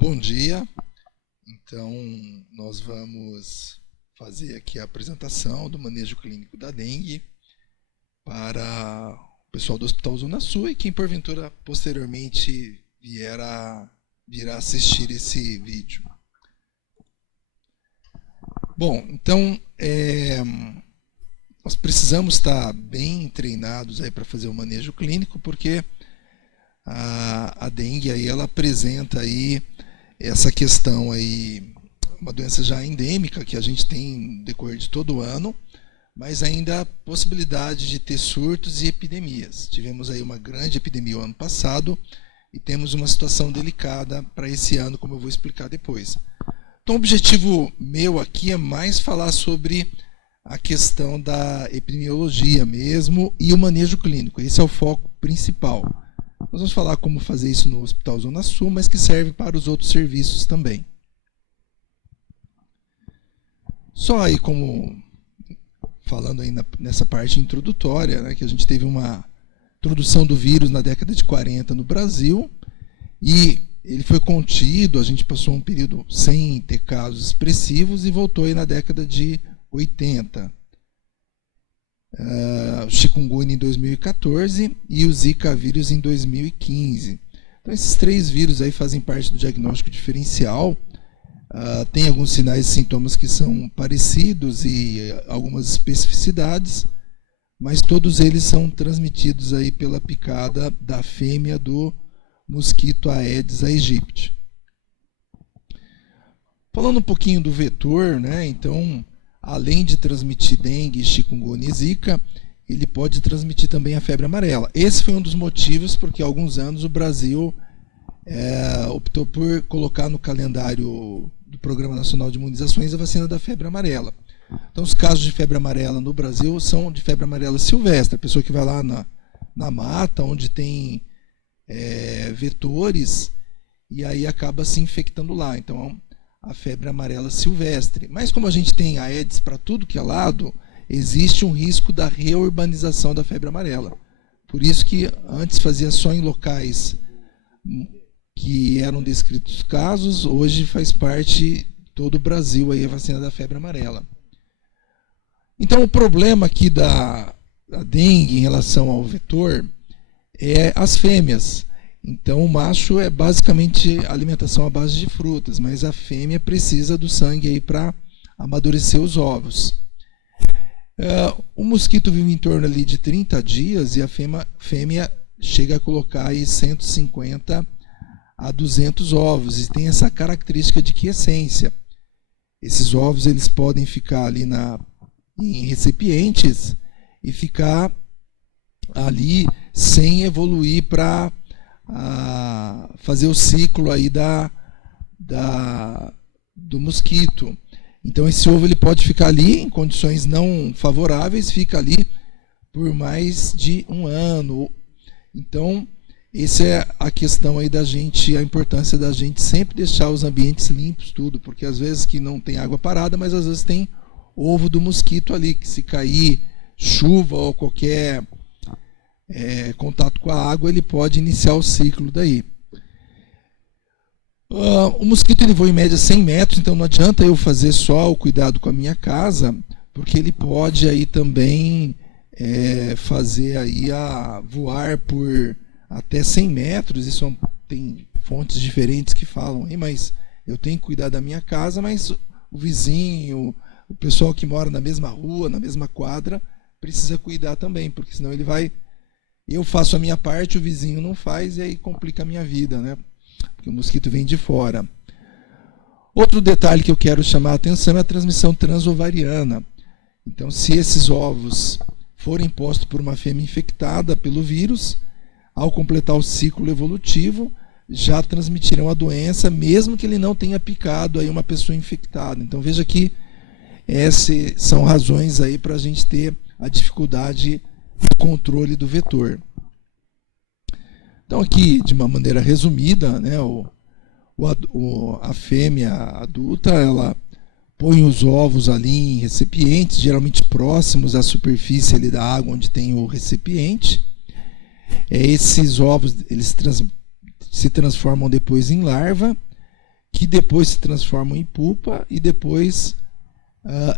Bom dia. Então, nós vamos fazer aqui a apresentação do manejo clínico da dengue para o pessoal do Hospital Zona Sul e quem porventura posteriormente virá assistir esse vídeo. Bom, então nós precisamos estar bem treinados aí para fazer o manejo clínico, porque a dengue aí ela apresenta aí essa questão aí, uma doença já endêmica que a gente tem no decorrer de todo o ano, mas ainda a possibilidade de ter surtos e epidemias. Tivemos aí uma grande epidemia o ano passado e temos uma situação delicada para esse ano, como eu vou explicar depois. Então o objetivo meu aqui é mais falar sobre a questão da epidemiologia mesmo e o manejo clínico. Esse é o foco principal. Nós vamos falar como fazer isso no Hospital Zona Sul, mas que serve para os outros serviços também. Só aí como, falando aí nessa parte introdutória, né, que a gente teve uma introdução do vírus na década de 40 no Brasil, e ele foi contido, a gente passou um período sem ter casos expressivos e voltou aí na década de 80. O chikungunya em 2014 e o Zika vírus em 2015. Então esses três vírus aí fazem parte do diagnóstico diferencial. Tem alguns sinais e sintomas que são parecidos e algumas especificidades, mas todos eles são transmitidos aí pela picada da fêmea do mosquito Aedes aegypti. Falando um pouquinho do vetor, né? Então, além de transmitir dengue, chikungunya e zika, ele pode transmitir também a febre amarela. Esse foi um dos motivos porque há alguns anos o Brasil optou por colocar no calendário do Programa Nacional de Imunizações a vacina da febre amarela. Então os casos de febre amarela no Brasil são de febre amarela silvestre, a pessoa que vai lá na mata, onde tem vetores, e aí acaba se infectando lá. Então a febre amarela silvestre. Mas como a gente tem Aedes para tudo que é lado, existe um risco da reurbanização da febre amarela. Por isso que antes fazia só em locais que eram descritos casos, hoje faz parte de todo o Brasil aí a vacina da febre amarela. Então o problema aqui da dengue em relação ao vetor é as fêmeas. Então o macho é basicamente alimentação à base de frutas, mas a fêmea precisa do sangue aí para amadurecer os ovos. O mosquito vive em torno ali de 30 dias e a fêmea chega a colocar aí 150 a 200 ovos e tem essa característica de quiescência. Esses ovos eles podem ficar ali em recipientes e ficar ali sem evoluir para fazer o ciclo aí do mosquito. Então esse ovo ele pode ficar ali em condições não favoráveis, fica ali por mais de um ano. Então essa é a questão aí a importância da gente sempre deixar os ambientes limpos, tudo, porque às vezes que não tem água parada, mas às vezes tem ovo do mosquito ali, que se cair chuva ou qualquer contato com a água, ele pode iniciar o ciclo daí. O mosquito ele voa em média 100 metros, então não adianta eu fazer só o cuidado com a minha casa, porque ele pode aí também fazer aí voar por até 100 metros, isso tem fontes diferentes que falam, mas eu tenho que cuidar da minha casa, mas o vizinho, o pessoal que mora na mesma rua, na mesma quadra, precisa cuidar também, porque senão ele vai... Eu faço a minha parte, o vizinho não faz, e aí complica a minha vida, né? Porque o mosquito vem de fora. Outro detalhe que eu quero chamar a atenção é a transmissão transovariana. Então, se esses ovos forem postos por uma fêmea infectada pelo vírus, ao completar o ciclo evolutivo, já transmitirão a doença, mesmo que ele não tenha picado aí uma pessoa infectada. Então, veja que essas são razões aí para a gente ter a dificuldade do controle do vetor. Então aqui, de uma maneira resumida, né, a fêmea adulta, ela põe os ovos ali em recipientes, geralmente próximos à superfície ali da água onde tem o recipiente. Esses ovos eles se transformam depois em larva que depois se transformam em pupa e depois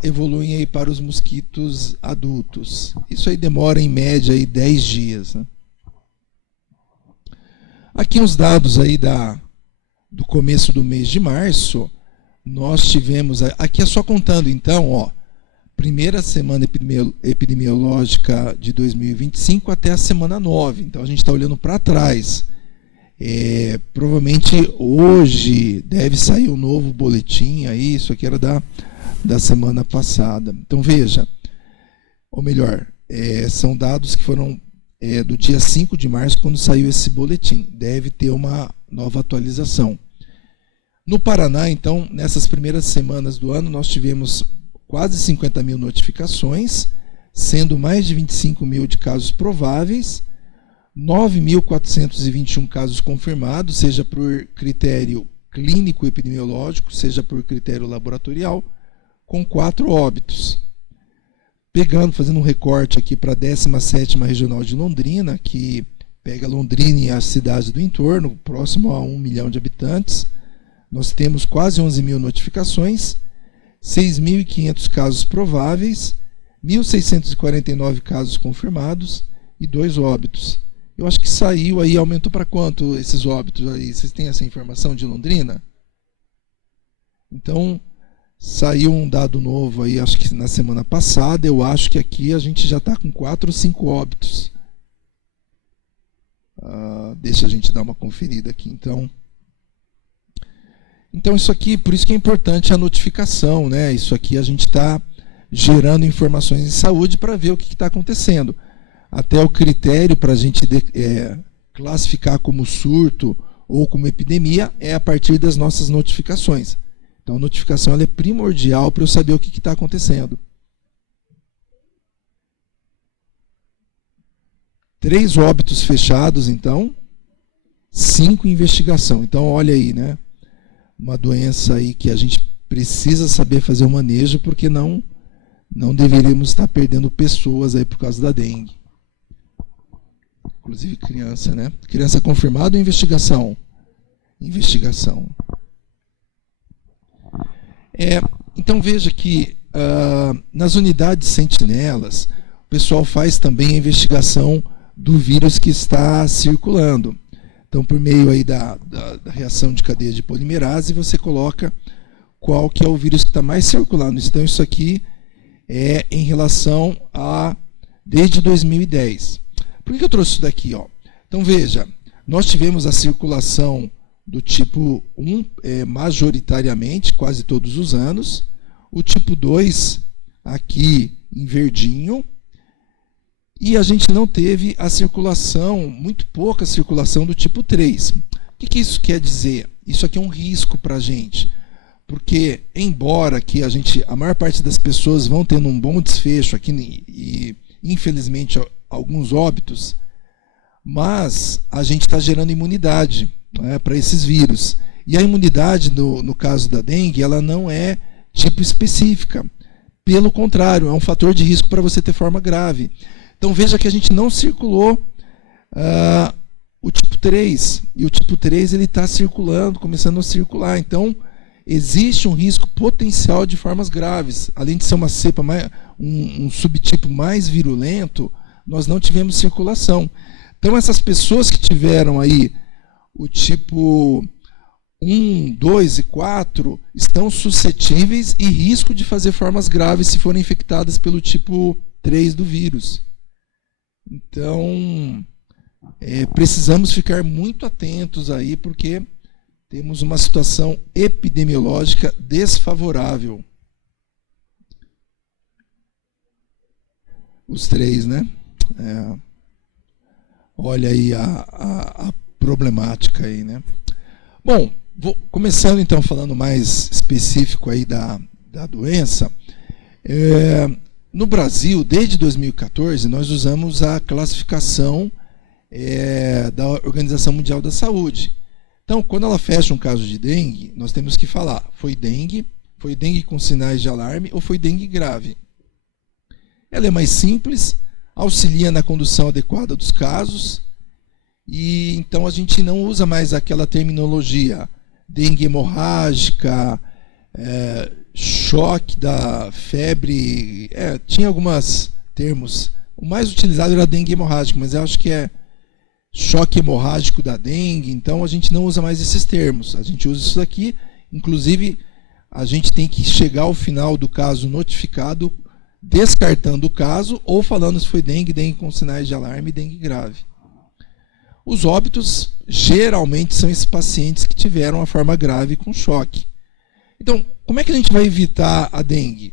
evoluem aí para os mosquitos adultos. Isso aí demora em média aí 10 dias. Né? Aqui uns dados aí do começo do mês de março. Nós tivemos, aqui é só contando então, ó, primeira semana epidemiológica de 2025 até a semana 9. Então a gente está olhando para trás. Provavelmente hoje deve sair um novo boletim aí, isso aqui era da semana passada. Então veja, ou melhor, são dados que foram do dia 5 de março, quando saiu esse boletim. Deve ter uma nova atualização. No Paraná, então, nessas primeiras semanas do ano, nós tivemos quase 50 mil notificações, sendo mais de 25 mil de casos prováveis, 9.421 casos confirmados, seja por critério clínico epidemiológico, seja por critério laboratorial, com 4 óbitos. Fazendo um recorte aqui para a 17ª Regional de Londrina, que pega Londrina e as cidades do entorno, próximo a 1 milhão de habitantes, nós temos quase 11 mil notificações, 6.500 casos prováveis, 1.649 casos confirmados e 2 óbitos. Eu acho que saiu aí, aumentou para quanto esses óbitos aí? Vocês têm essa informação de Londrina? Então, saiu um dado novo aí, acho que na semana passada. Eu acho que aqui a gente já está com 4 ou 5 óbitos. Deixa a gente dar uma conferida aqui, então. Então, isso aqui, por isso que é importante a notificação, né? Isso aqui a gente está gerando informações em saúde para ver o que está acontecendo. Até o critério para a gente classificar como surto ou como epidemia é a partir das nossas notificações. Então, a notificação ela é primordial para eu saber o que está acontecendo. 3 óbitos fechados, então, 5 em investigação. Então, olha aí, né? Uma doença aí que a gente precisa saber fazer o manejo, porque não deveríamos estar perdendo pessoas aí por causa da dengue. Inclusive criança, né? Criança confirmada ou investigação? Investigação. Então veja que nas unidades sentinelas, o pessoal faz também a investigação do vírus que está circulando. Então, por meio aí da reação de cadeia de polimerase, você coloca qual que é o vírus que está mais circulando. Então, isso aqui é em relação a desde 2010. Por que eu trouxe isso daqui? Ó? Então, veja, nós tivemos a circulação do tipo 1 majoritariamente, quase todos os anos. O tipo 2, aqui em verdinho. E a gente não teve a circulação, muito pouca circulação do tipo 3. O que isso quer dizer? Isso aqui é um risco para a gente. Porque, embora que a maior parte das pessoas vão tendo um bom desfecho aqui, e infelizmente alguns óbitos, mas a gente está gerando imunidade, né, para esses vírus. E a imunidade, no caso da dengue, ela não é tipo específica. Pelo contrário, é um fator de risco para você ter forma grave. Então veja que a gente não circulou o tipo 3. E o tipo 3 ele está circulando, começando a circular. Então existe um risco potencial de formas graves. Além de ser uma cepa, um subtipo mais virulento, nós não tivemos circulação. Então essas pessoas que tiveram aí o tipo 1, 2 e 4 estão suscetíveis e risco de fazer formas graves se forem infectadas pelo tipo 3 do vírus. Então, precisamos ficar muito atentos aí, porque temos uma situação epidemiológica desfavorável. Os 3, né? Olha aí a problemática aí, né? Bom, começando então falando mais específico aí da doença. No Brasil, desde 2014, nós usamos a classificação da Organização Mundial da Saúde. Então, quando ela fecha um caso de dengue, nós temos que falar, foi dengue com sinais de alarme ou foi dengue grave. Ela é mais simples, auxilia na condução adequada dos casos, e então a gente não usa mais aquela terminologia dengue hemorrágica, choque da febre, tinha alguns termos. O mais utilizado era dengue hemorrágica, mas eu acho que é choque hemorrágico da dengue, então a gente não usa mais esses termos. A gente usa isso daqui, inclusive a gente tem que chegar ao final do caso notificado, descartando o caso, ou falando se foi dengue, dengue com sinais de alarme e dengue grave. Os óbitos geralmente são esses pacientes que tiveram a forma grave com choque. Então, como é que a gente vai evitar a dengue?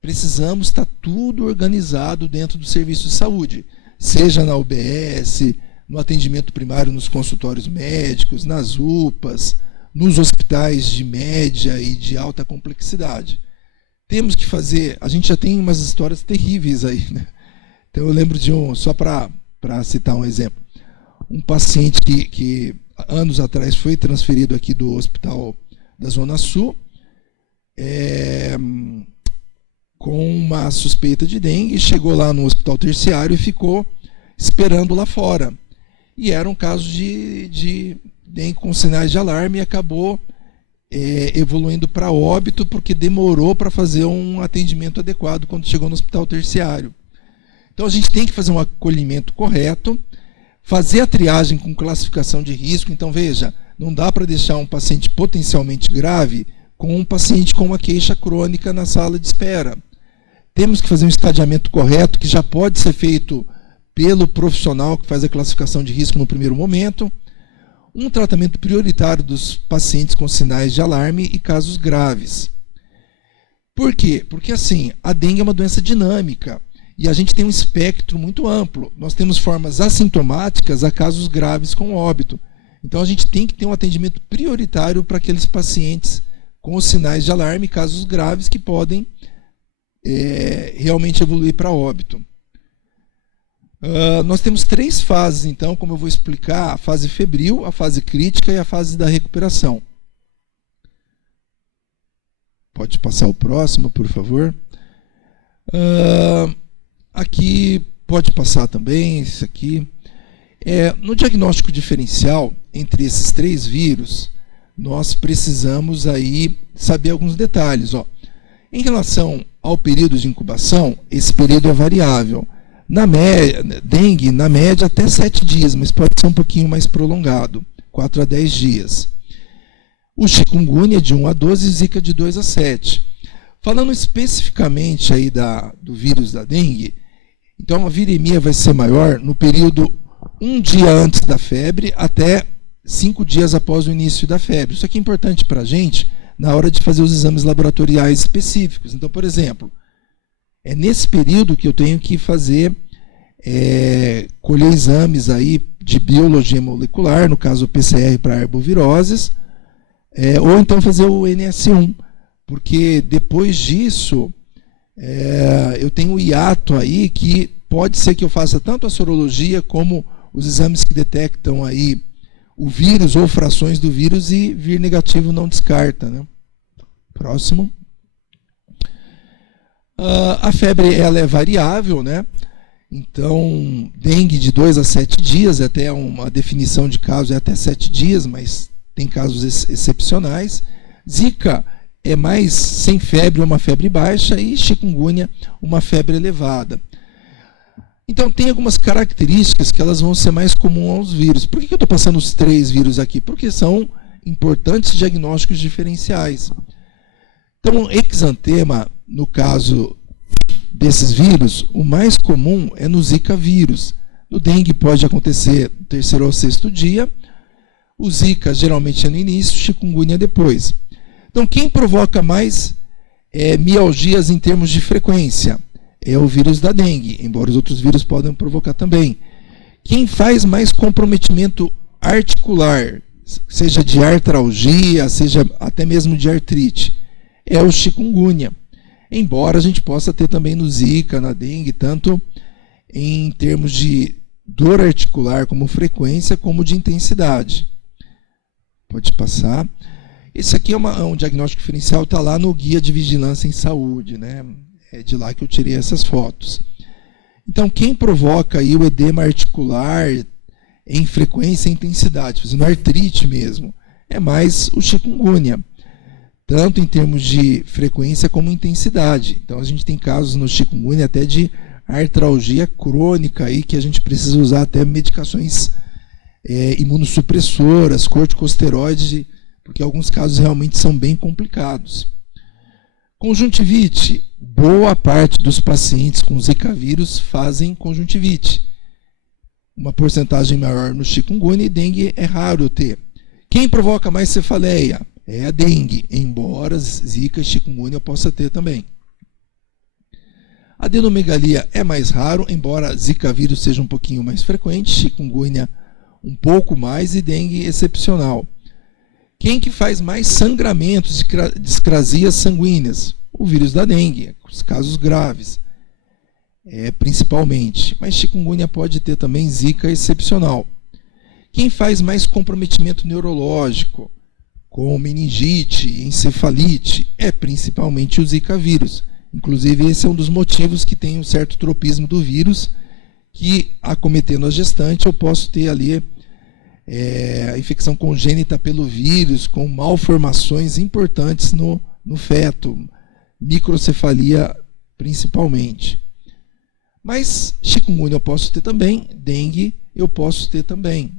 Precisamos estar tudo organizado dentro do serviço de saúde, seja na UBS, no atendimento primário nos consultórios médicos, nas UPAs, nos hospitais de média e de alta complexidade. Temos que fazer, a gente já tem umas histórias terríveis aí, né? Então eu lembro de só para citar um exemplo, um paciente que anos atrás foi transferido aqui do hospital da Zona Sul, com uma suspeita de dengue, chegou lá no hospital terciário e ficou esperando lá fora. E era um caso de dengue com sinais de alarme e acabou evoluindo para óbito porque demorou para fazer um atendimento adequado quando chegou no hospital terciário. Então a gente tem que fazer um acolhimento correto, fazer a triagem com classificação de risco. Então veja, não dá para deixar um paciente potencialmente grave com um paciente com uma queixa crônica na sala de espera. Temos que fazer um estadiamento correto, que já pode ser feito pelo profissional que faz a classificação de risco no primeiro momento. Um tratamento prioritário dos pacientes com sinais de alarme e casos graves. Por quê? Porque assim, a dengue é uma doença dinâmica e a gente tem um espectro muito amplo. Nós temos formas assintomáticas a casos graves com óbito. Então a gente tem que ter um atendimento prioritário para aqueles pacientes com os sinais de alarme e casos graves que podem realmente evoluir para óbito. Nós temos 3 fases, então, como eu vou explicar: a fase febril, a fase crítica e a fase da recuperação. Pode passar o próximo, por favor. Aqui, pode passar também, esse aqui. No diagnóstico diferencial entre esses 3 vírus, nós precisamos aí saber alguns detalhes. Em relação ao período de incubação, esse período é variável. Dengue, na média, até 7 dias, mas pode ser um pouquinho mais prolongado, 4 a 10 dias. O chikungunya de 1 a 12 e zika de 2 a 7. Falando especificamente aí do vírus da dengue, então a viremia vai ser maior no período 1 dia antes da febre até 5 dias após o início da febre. Isso aqui é importante para a gente na hora de fazer os exames laboratoriais específicos. Então, por exemplo, é nesse período que eu tenho que fazer, colher exames aí de biologia molecular, no caso o PCR para arboviroses, ou então fazer o NS1, porque depois disso eu tenho um hiato aí que pode ser que eu faça tanto a sorologia como os exames que detectam aí o vírus ou frações do vírus, e vir negativo não descarta, né? Próximo. A febre ela é variável, né? Então, dengue de 2 a 7 dias, até uma definição de caso é até 7 dias, mas tem casos excepcionais. Zika é mais sem febre, uma febre baixa, e chikungunya, uma febre elevada. Então, tem algumas características que elas vão ser mais comuns aos vírus. Por que eu estou passando os 3 vírus aqui? Porque são importantes diagnósticos diferenciais. Então, exantema, no caso desses vírus, o mais comum é no Zika vírus. No dengue pode acontecer no 3º ou 6º dia. O Zika geralmente é no início, chikungunya depois. Então, quem provoca mais mialgias em termos de frequência é o vírus da dengue, embora os outros vírus podem provocar também. Quem faz mais comprometimento articular, seja de artralgia, seja até mesmo de artrite, é o chikungunya. Embora a gente possa ter também no Zika, na dengue, tanto em termos de dor articular como frequência, como de intensidade. Pode passar. Esse aqui é um diagnóstico diferencial, está lá no Guia de Vigilância em Saúde, né? É de lá que eu tirei essas fotos. Então, quem provoca aí o edema articular em frequência e intensidade, fazendo artrite mesmo, é mais o chikungunya, tanto em termos de frequência como intensidade. Então a gente tem casos no chikungunya até de artralgia crônica, aí, que a gente precisa usar até medicações imunossupressoras, corticosteroides, porque alguns casos realmente são bem complicados. Conjuntivite. Boa parte dos pacientes com Zika vírus fazem conjuntivite. Uma porcentagem maior no chikungunya, e dengue é raro ter. Quem provoca mais cefaleia? É a dengue, embora Zika e chikungunya possa ter também. Adenomegalia é mais raro, embora Zika vírus seja um pouquinho mais frequente, chikungunya um pouco mais e dengue excepcional. Quem que faz mais sangramentos, discrasias sanguíneas? O vírus da dengue, os casos graves, principalmente. Mas chikungunya pode ter também Zika excepcional. Quem faz mais comprometimento neurológico, com meningite e encefalite, é principalmente o Zika vírus. Inclusive, esse é um dos motivos que tem um certo tropismo do vírus, que, acometendo a gestante, eu posso ter ali a infecção congênita pelo vírus, com malformações importantes no feto, microcefalia principalmente. Mas chikungunya eu posso ter também, dengue eu posso ter também.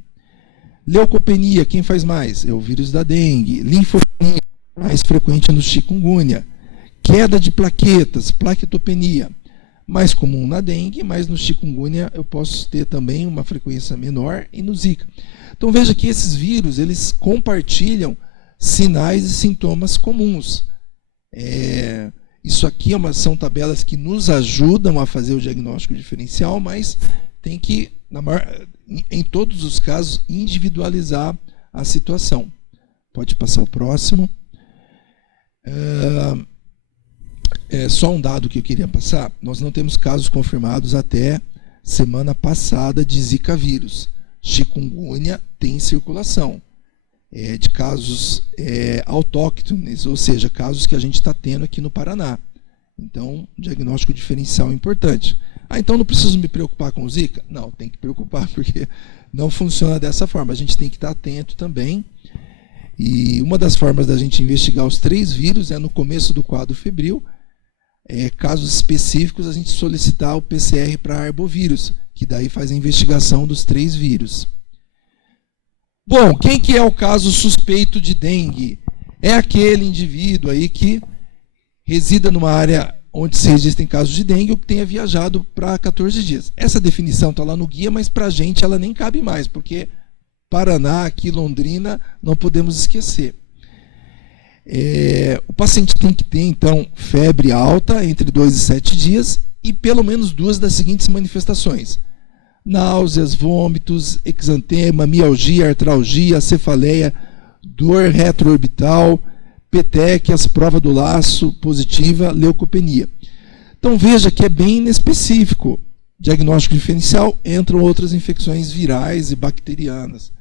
Leucopenia, quem faz mais? É o vírus da dengue. Linfopenia, mais frequente no chikungunya. Queda de plaquetas, plaquetopenia, mais comum na dengue, mas no chikungunya eu posso ter também uma frequência menor e no Zika. Então veja que esses vírus, eles compartilham sinais e sintomas comuns. Isso aqui são tabelas que nos ajudam a fazer o diagnóstico diferencial, mas tem que, em todos os casos, individualizar a situação. Pode passar o próximo. Só um dado que eu queria passar. Nós não temos casos confirmados até semana passada de Zika vírus. Chikungunya tem circulação de casos autóctones, ou seja, casos que a gente está tendo aqui no Paraná. Então, diagnóstico diferencial é importante. Então não preciso me preocupar com o Zika? Não, tem que preocupar, porque não funciona dessa forma. A gente tem que estar atento também. E uma das formas da gente investigar os 3 vírus é no começo do quadro febril. Casos específicos, a gente solicitar o PCR para arbovírus, que daí faz a investigação dos 3 vírus. Bom, quem que é o caso suspeito de dengue? É aquele indivíduo aí que resida numa área onde se registrem casos de dengue ou que tenha viajado para 14 dias. Essa definição está lá no guia, mas para a gente ela nem cabe mais, porque Paraná, aqui Londrina, não podemos esquecer. O paciente tem que ter, então, febre alta entre 2 e 7 dias e pelo menos 2 das seguintes manifestações: náuseas, vômitos, exantema, mialgia, artralgia, cefaleia, dor retroorbital, petequias, prova do laço positiva, leucopenia. Então veja que é bem inespecífico. Diagnóstico diferencial, entram outras infecções virais e bacterianas.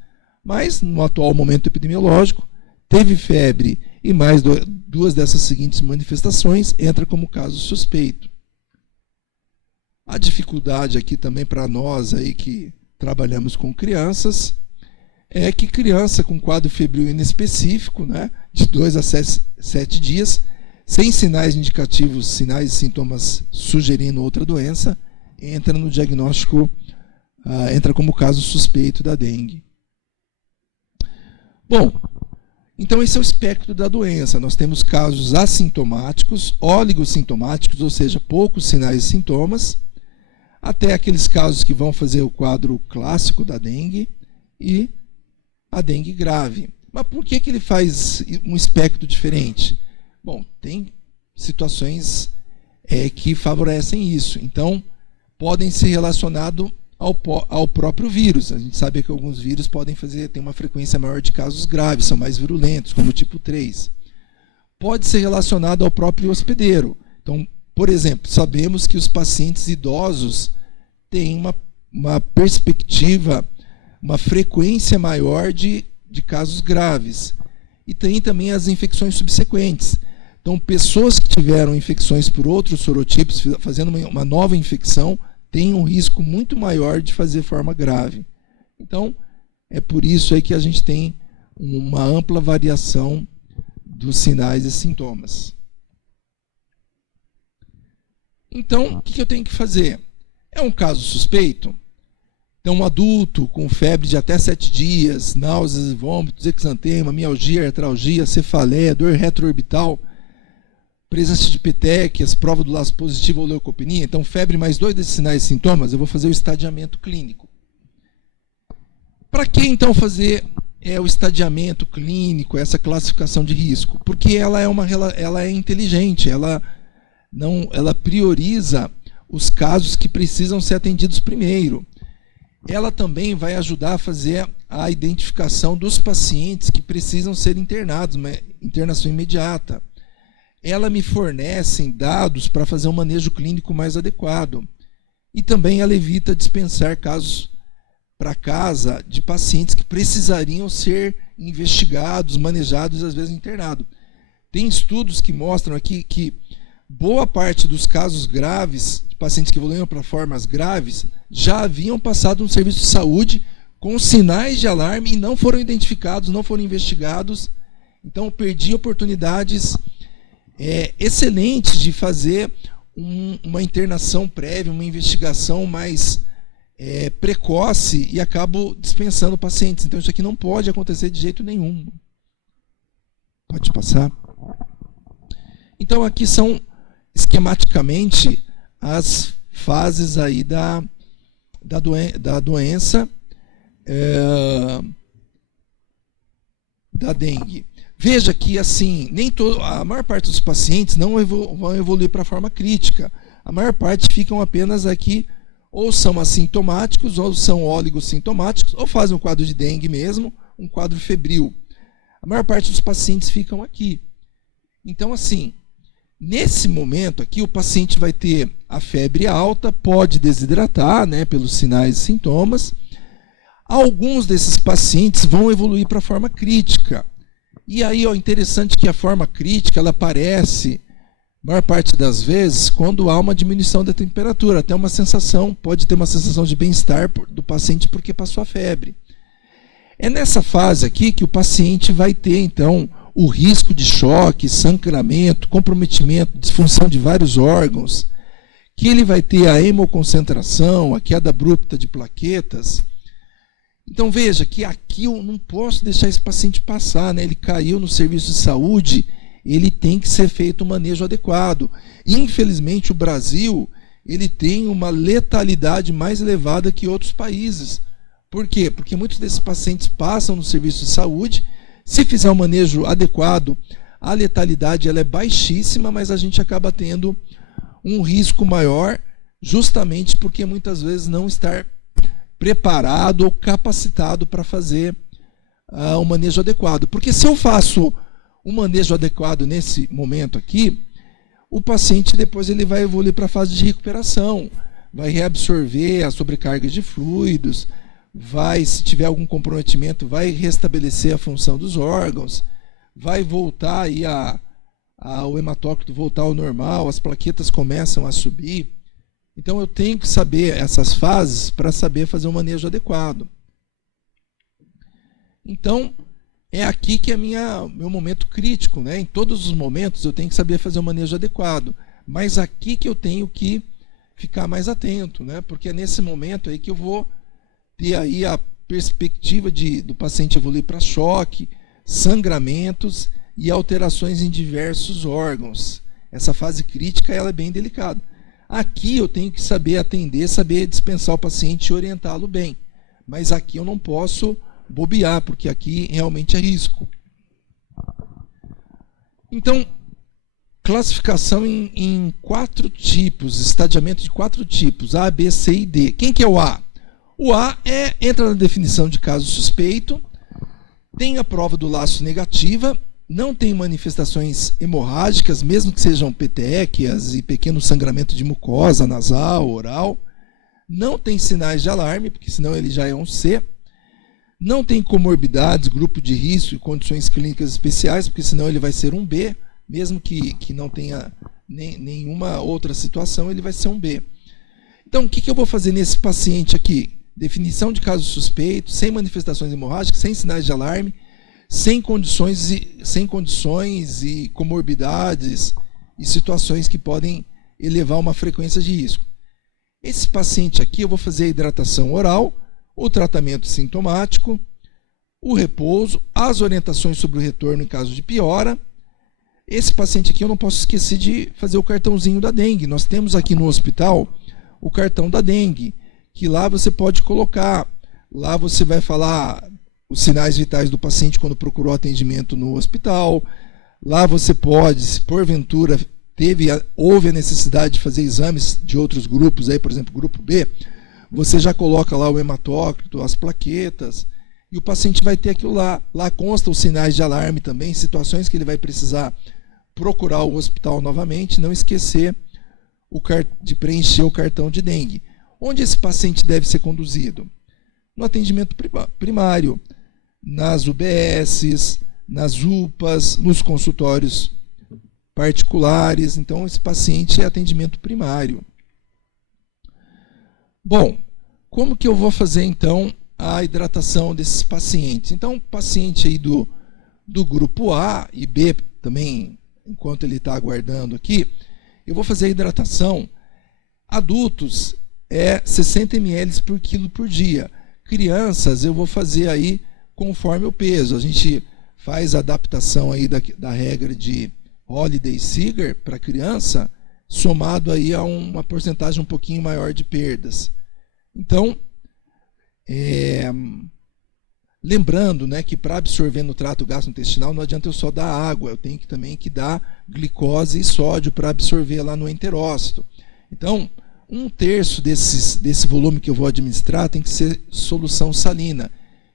Mas, no atual momento epidemiológico, teve febre e mais 2 dessas seguintes manifestações, entra como caso suspeito. A dificuldade aqui também para nós aí que trabalhamos com crianças é que criança com quadro febril inespecífico, né, de 2 a 7 dias, sem sinais indicativos, sinais e sintomas sugerindo outra doença, entra no diagnóstico, entra como caso suspeito da dengue. Bom, então esse é o espectro da doença. Nós temos casos assintomáticos, oligossintomáticos, ou seja, poucos sinais e sintomas, até aqueles casos que vão fazer o quadro clássico da dengue e a dengue grave. Mas por que ele faz um espectro diferente? Bom, tem situações que favorecem isso. Então, podem ser relacionados ao próprio vírus. A gente sabe que alguns vírus podem ter uma frequência maior de casos graves, são mais virulentos, como o tipo 3. Pode ser relacionado ao próprio hospedeiro. Então, por exemplo, sabemos que os pacientes idosos têm uma perspectiva, uma frequência maior de casos graves. E tem também as infecções subsequentes. Então, pessoas que tiveram infecções por outros sorotipos, fazendo uma nova infecção, têm um risco muito maior de fazer forma grave. Então, é por isso aí que a gente tem uma ampla variação dos sinais e sintomas. Então, o que eu tenho que fazer? É um caso suspeito? Então, um adulto com febre de até 7 dias, náuseas, vômitos, exantema, mialgia, artralgia, cefaleia, dor retroorbital, presença de petequias, prova do laço positivo ou leucopenia. Então, febre mais 2 desses sinais e sintomas, eu vou fazer o estadiamento clínico. Para que, então, fazer o estadiamento clínico, essa classificação de risco? Porque ela é inteligente, ela prioriza os casos que precisam ser atendidos primeiro. Ela também vai ajudar a fazer a identificação dos pacientes que precisam ser internados, uma internação imediata. Ela me fornece dados para fazer um manejo clínico mais adequado. E também ela evita dispensar casos para casa de pacientes que precisariam ser investigados, manejados e às vezes internados. Tem estudos que mostram aqui que boa parte dos casos graves, de pacientes que evoluíram para formas graves, já haviam passado no serviço de saúde com sinais de alarme e não foram identificados, não foram investigados. Então, perdi oportunidades excelentes de fazer uma internação prévia, uma investigação mais precoce e acabo dispensando pacientes. Então, isso aqui não pode acontecer de jeito nenhum. Pode passar? Então, aqui são esquematicamente as fases aí da doença da dengue. Veja que assim, a maior parte dos pacientes não vão evoluir para a forma crítica. A maior parte ficam apenas aqui, ou são assintomáticos, ou são oligossintomáticos, ou fazem um quadro de dengue mesmo, um quadro febril. A maior parte dos pacientes ficam aqui. Então, assim, nesse momento aqui, o paciente vai ter a febre alta, pode desidratar, né, pelos sinais e sintomas. Alguns desses pacientes vão evoluir para a forma crítica. E aí, interessante que a forma crítica, ela aparece, a maior parte das vezes, quando há uma diminuição da temperatura. Até uma sensação, pode ter uma sensação de bem-estar do paciente porque passou a febre. É nessa fase aqui que o paciente vai ter, então, o risco de choque, sangramento, comprometimento, disfunção de vários órgãos, que ele vai ter a hemoconcentração, a queda abrupta de plaquetas. Então veja que aqui eu não posso deixar esse paciente passar, né? Ele caiu no serviço de saúde, ele tem que ser feito um manejo adequado. Infelizmente o Brasil, ele tem uma letalidade mais elevada que outros países. Por quê? Porque muitos desses pacientes passam no serviço de saúde. Se fizer um manejo adequado, a letalidade ela é baixíssima, mas a gente acaba tendo um risco maior, justamente porque muitas vezes não está preparado ou capacitado para fazer um manejo adequado. Porque se eu faço um manejo adequado nesse momento aqui, o paciente depois ele vai evoluir para a fase de recuperação, vai reabsorver a sobrecarga de fluidos, vai, se tiver algum comprometimento, vai restabelecer a função dos órgãos, vai voltar aí o hematócrito voltar ao normal, as plaquetas começam a subir. Então eu tenho que saber essas fases para saber fazer um manejo adequado. Então é aqui que é meu momento crítico, né? Em todos os momentos eu tenho que saber fazer um manejo adequado, mas aqui que eu tenho que ficar mais atento, né? Porque é nesse momento aí que eu vou ter aí a perspectiva do paciente evoluir para choque, sangramentos e alterações em diversos órgãos. Essa fase crítica ela é bem delicada. Aqui eu tenho que saber atender, saber dispensar o paciente e orientá-lo bem. Mas aqui eu não posso bobear, porque aqui realmente é risco. Então, classificação em 4 tipos, estadiamento de 4 tipos, A, B, C e D. Quem que é o A? O A entra na definição de caso suspeito, tem a prova do laço negativa, não tem manifestações hemorrágicas, mesmo que sejam petequias e pequeno sangramento de mucosa nasal, oral, não tem sinais de alarme, porque senão ele já é um C, não tem comorbidades, grupo de risco e condições clínicas especiais, porque senão ele vai ser um B, mesmo que não tenha nenhuma outra situação, ele vai ser um B. Então, o que eu vou fazer nesse paciente aqui? Definição de caso suspeito, sem manifestações hemorrágicas, sem sinais de alarme, sem condições e comorbidades e situações que podem elevar uma frequência de risco. Esse paciente aqui eu vou fazer a hidratação oral, o tratamento sintomático, o repouso, as orientações sobre o retorno em caso de piora. Esse paciente aqui eu não posso esquecer de fazer o cartãozinho da dengue. Nós temos aqui no hospital o cartão da dengue, que lá você pode colocar, lá você vai falar os sinais vitais do paciente quando procurou atendimento no hospital. Lá você pode, se porventura houve a necessidade de fazer exames de outros grupos, aí, por exemplo, grupo B, você já coloca lá o hematócrito, as plaquetas, e o paciente vai ter aquilo lá. Lá consta os sinais de alarme também, situações que ele vai precisar procurar o hospital novamente, não esquecer de preencher o cartão de dengue. Onde esse paciente deve ser conduzido? No atendimento primário, nas UBSs, nas UPAs, nos consultórios particulares. Então, esse paciente é atendimento primário. Bom, como que eu vou fazer, então, a hidratação desses pacientes? Então, o paciente aí do grupo A e B também, enquanto ele está aguardando aqui, eu vou fazer a hidratação. Adultos é 60 ml por quilo por dia. Crianças eu vou fazer aí conforme o peso. A gente faz a adaptação aí da regra de Holiday Seeger para criança, somado aí a uma porcentagem um pouquinho maior de perdas. Então, lembrando, né, que para absorver no trato gastrointestinal não adianta eu só dar água, eu tenho também que dar glicose e sódio para absorver lá no enterócito. Então, 1/3 desse volume que eu vou administrar tem que ser solução salina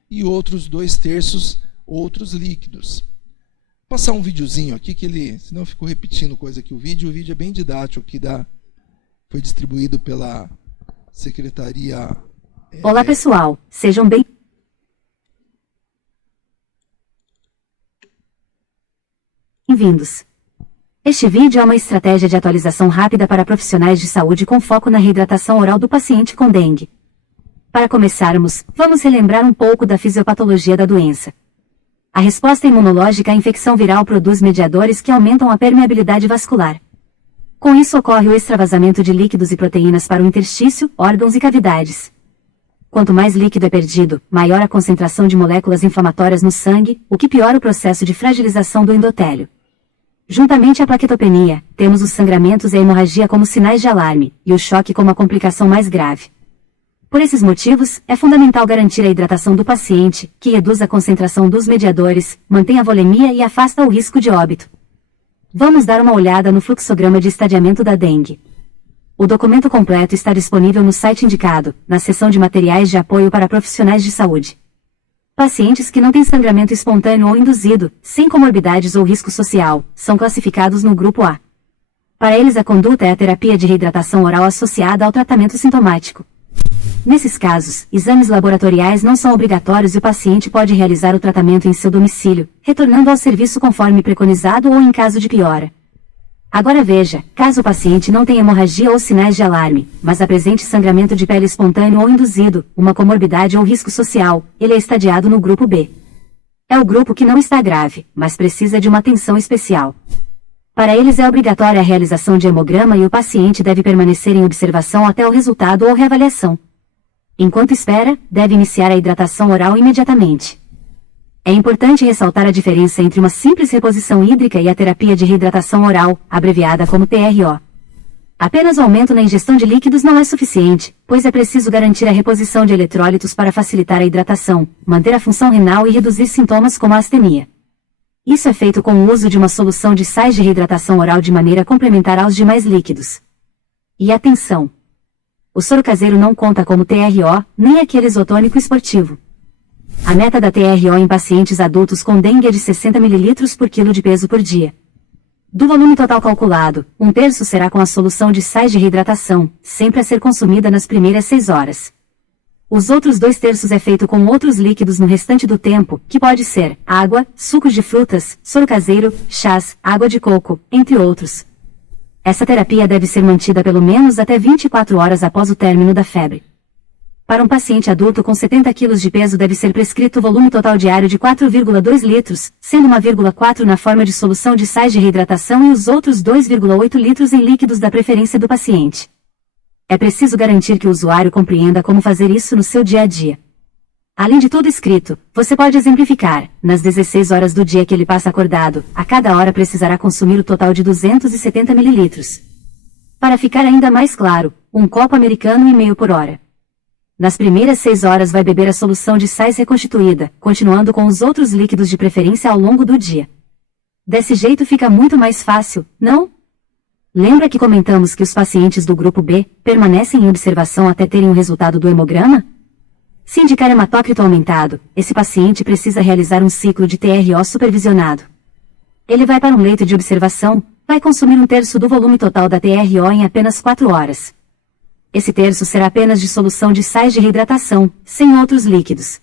e outros 2/3 outros líquidos. Vou passar um videozinho aqui, senão eu fico repetindo coisa aqui. O vídeo é bem didático, que foi distribuído pela Secretaria. Olá pessoal, sejam bem-vindos. Este vídeo é uma estratégia de atualização rápida para profissionais de saúde com foco na reidratação oral do paciente com dengue. Para começarmos, vamos relembrar um pouco da fisiopatologia da doença. A resposta imunológica à infecção viral produz mediadores que aumentam a permeabilidade vascular. Com isso ocorre o extravasamento de líquidos e proteínas para o interstício, órgãos e cavidades. Quanto mais líquido é perdido, maior a concentração de moléculas inflamatórias no sangue, o que piora o processo de fragilização do endotélio. Juntamente à plaquetopenia, temos os sangramentos e a hemorragia como sinais de alarme, e o choque como a complicação mais grave. Por esses motivos, é fundamental garantir a hidratação do paciente, que reduz a concentração dos mediadores, mantém a volemia e afasta o risco de óbito. Vamos dar uma olhada no fluxograma de estadiamento da dengue. O documento completo está disponível no site indicado, na seção de materiais de apoio para profissionais de saúde. Pacientes que não têm sangramento espontâneo ou induzido, sem comorbidades ou risco social, são classificados no grupo A. Para eles a conduta é a terapia de reidratação oral associada ao tratamento sintomático. Nesses casos, exames laboratoriais não são obrigatórios e o paciente pode realizar o tratamento em seu domicílio, retornando ao serviço conforme preconizado ou em caso de piora. Agora veja, caso o paciente não tenha hemorragia ou sinais de alarme, mas apresente sangramento de pele espontâneo ou induzido, uma comorbidade ou risco social, ele é estadiado no grupo B. É o grupo que não está grave, mas precisa de uma atenção especial. Para eles é obrigatória a realização de hemograma e o paciente deve permanecer em observação até o resultado ou reavaliação. Enquanto espera, deve iniciar a hidratação oral imediatamente. É importante ressaltar a diferença entre uma simples reposição hídrica e a terapia de reidratação oral, abreviada como TRO. Apenas o aumento na ingestão de líquidos não é suficiente, pois é preciso garantir a reposição de eletrólitos para facilitar a hidratação, manter a função renal e reduzir sintomas como a astenia. Isso é feito com o uso de uma solução de sais de reidratação oral de maneira complementar aos demais líquidos. E atenção! O soro caseiro não conta como TRO, nem aquele isotônico esportivo. A meta da TRO em pacientes adultos com dengue é de 60 ml por quilo de peso por dia. Do volume total calculado, 1/3 será com a solução de sais de reidratação, sempre a ser consumida nas primeiras 6 horas. Os outros 2/3 é feito com outros líquidos no restante do tempo, que pode ser água, sucos de frutas, soro caseiro, chás, água de coco, entre outros. Essa terapia deve ser mantida pelo menos até 24 horas após o término da febre. Para um paciente adulto com 70 kg de peso deve ser prescrito volume total diário de 4,2 litros, sendo 1,4 na forma de solução de sais de reidratação e os outros 2,8 litros em líquidos da preferência do paciente. É preciso garantir que o usuário compreenda como fazer isso no seu dia a dia. Além de tudo escrito, você pode exemplificar, nas 16 horas do dia que ele passa acordado, a cada hora precisará consumir o total de 270 ml. Para ficar ainda mais claro, um copo americano e meio por hora. Nas primeiras 6 horas vai beber a solução de sais reconstituída, continuando com os outros líquidos de preferência ao longo do dia. Desse jeito fica muito mais fácil, não? Lembra que comentamos que os pacientes do grupo B permanecem em observação até terem o resultado do hemograma? Se indicar hematócrito aumentado, esse paciente precisa realizar um ciclo de TRO supervisionado. Ele vai para um leito de observação, vai consumir 1/3 do volume total da TRO em apenas 4 horas. Esse terço será apenas de solução de sais de reidratação, sem outros líquidos.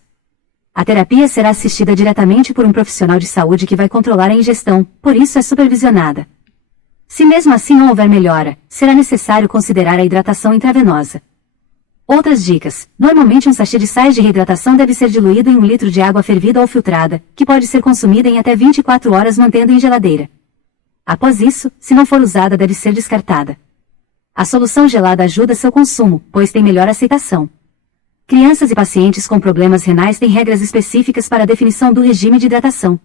A terapia será assistida diretamente por um profissional de saúde que vai controlar a ingestão, por isso é supervisionada. Se mesmo assim não houver melhora, será necessário considerar a hidratação intravenosa. Outras dicas. Normalmente um sachê de sais de reidratação deve ser diluído em 1 litro de água fervida ou filtrada, que pode ser consumida em até 24 horas mantendo em geladeira. Após isso, se não for usada deve ser descartada. A solução gelada ajuda seu consumo, pois tem melhor aceitação. Crianças e pacientes com problemas renais têm regras específicas para a definição do regime de hidratação.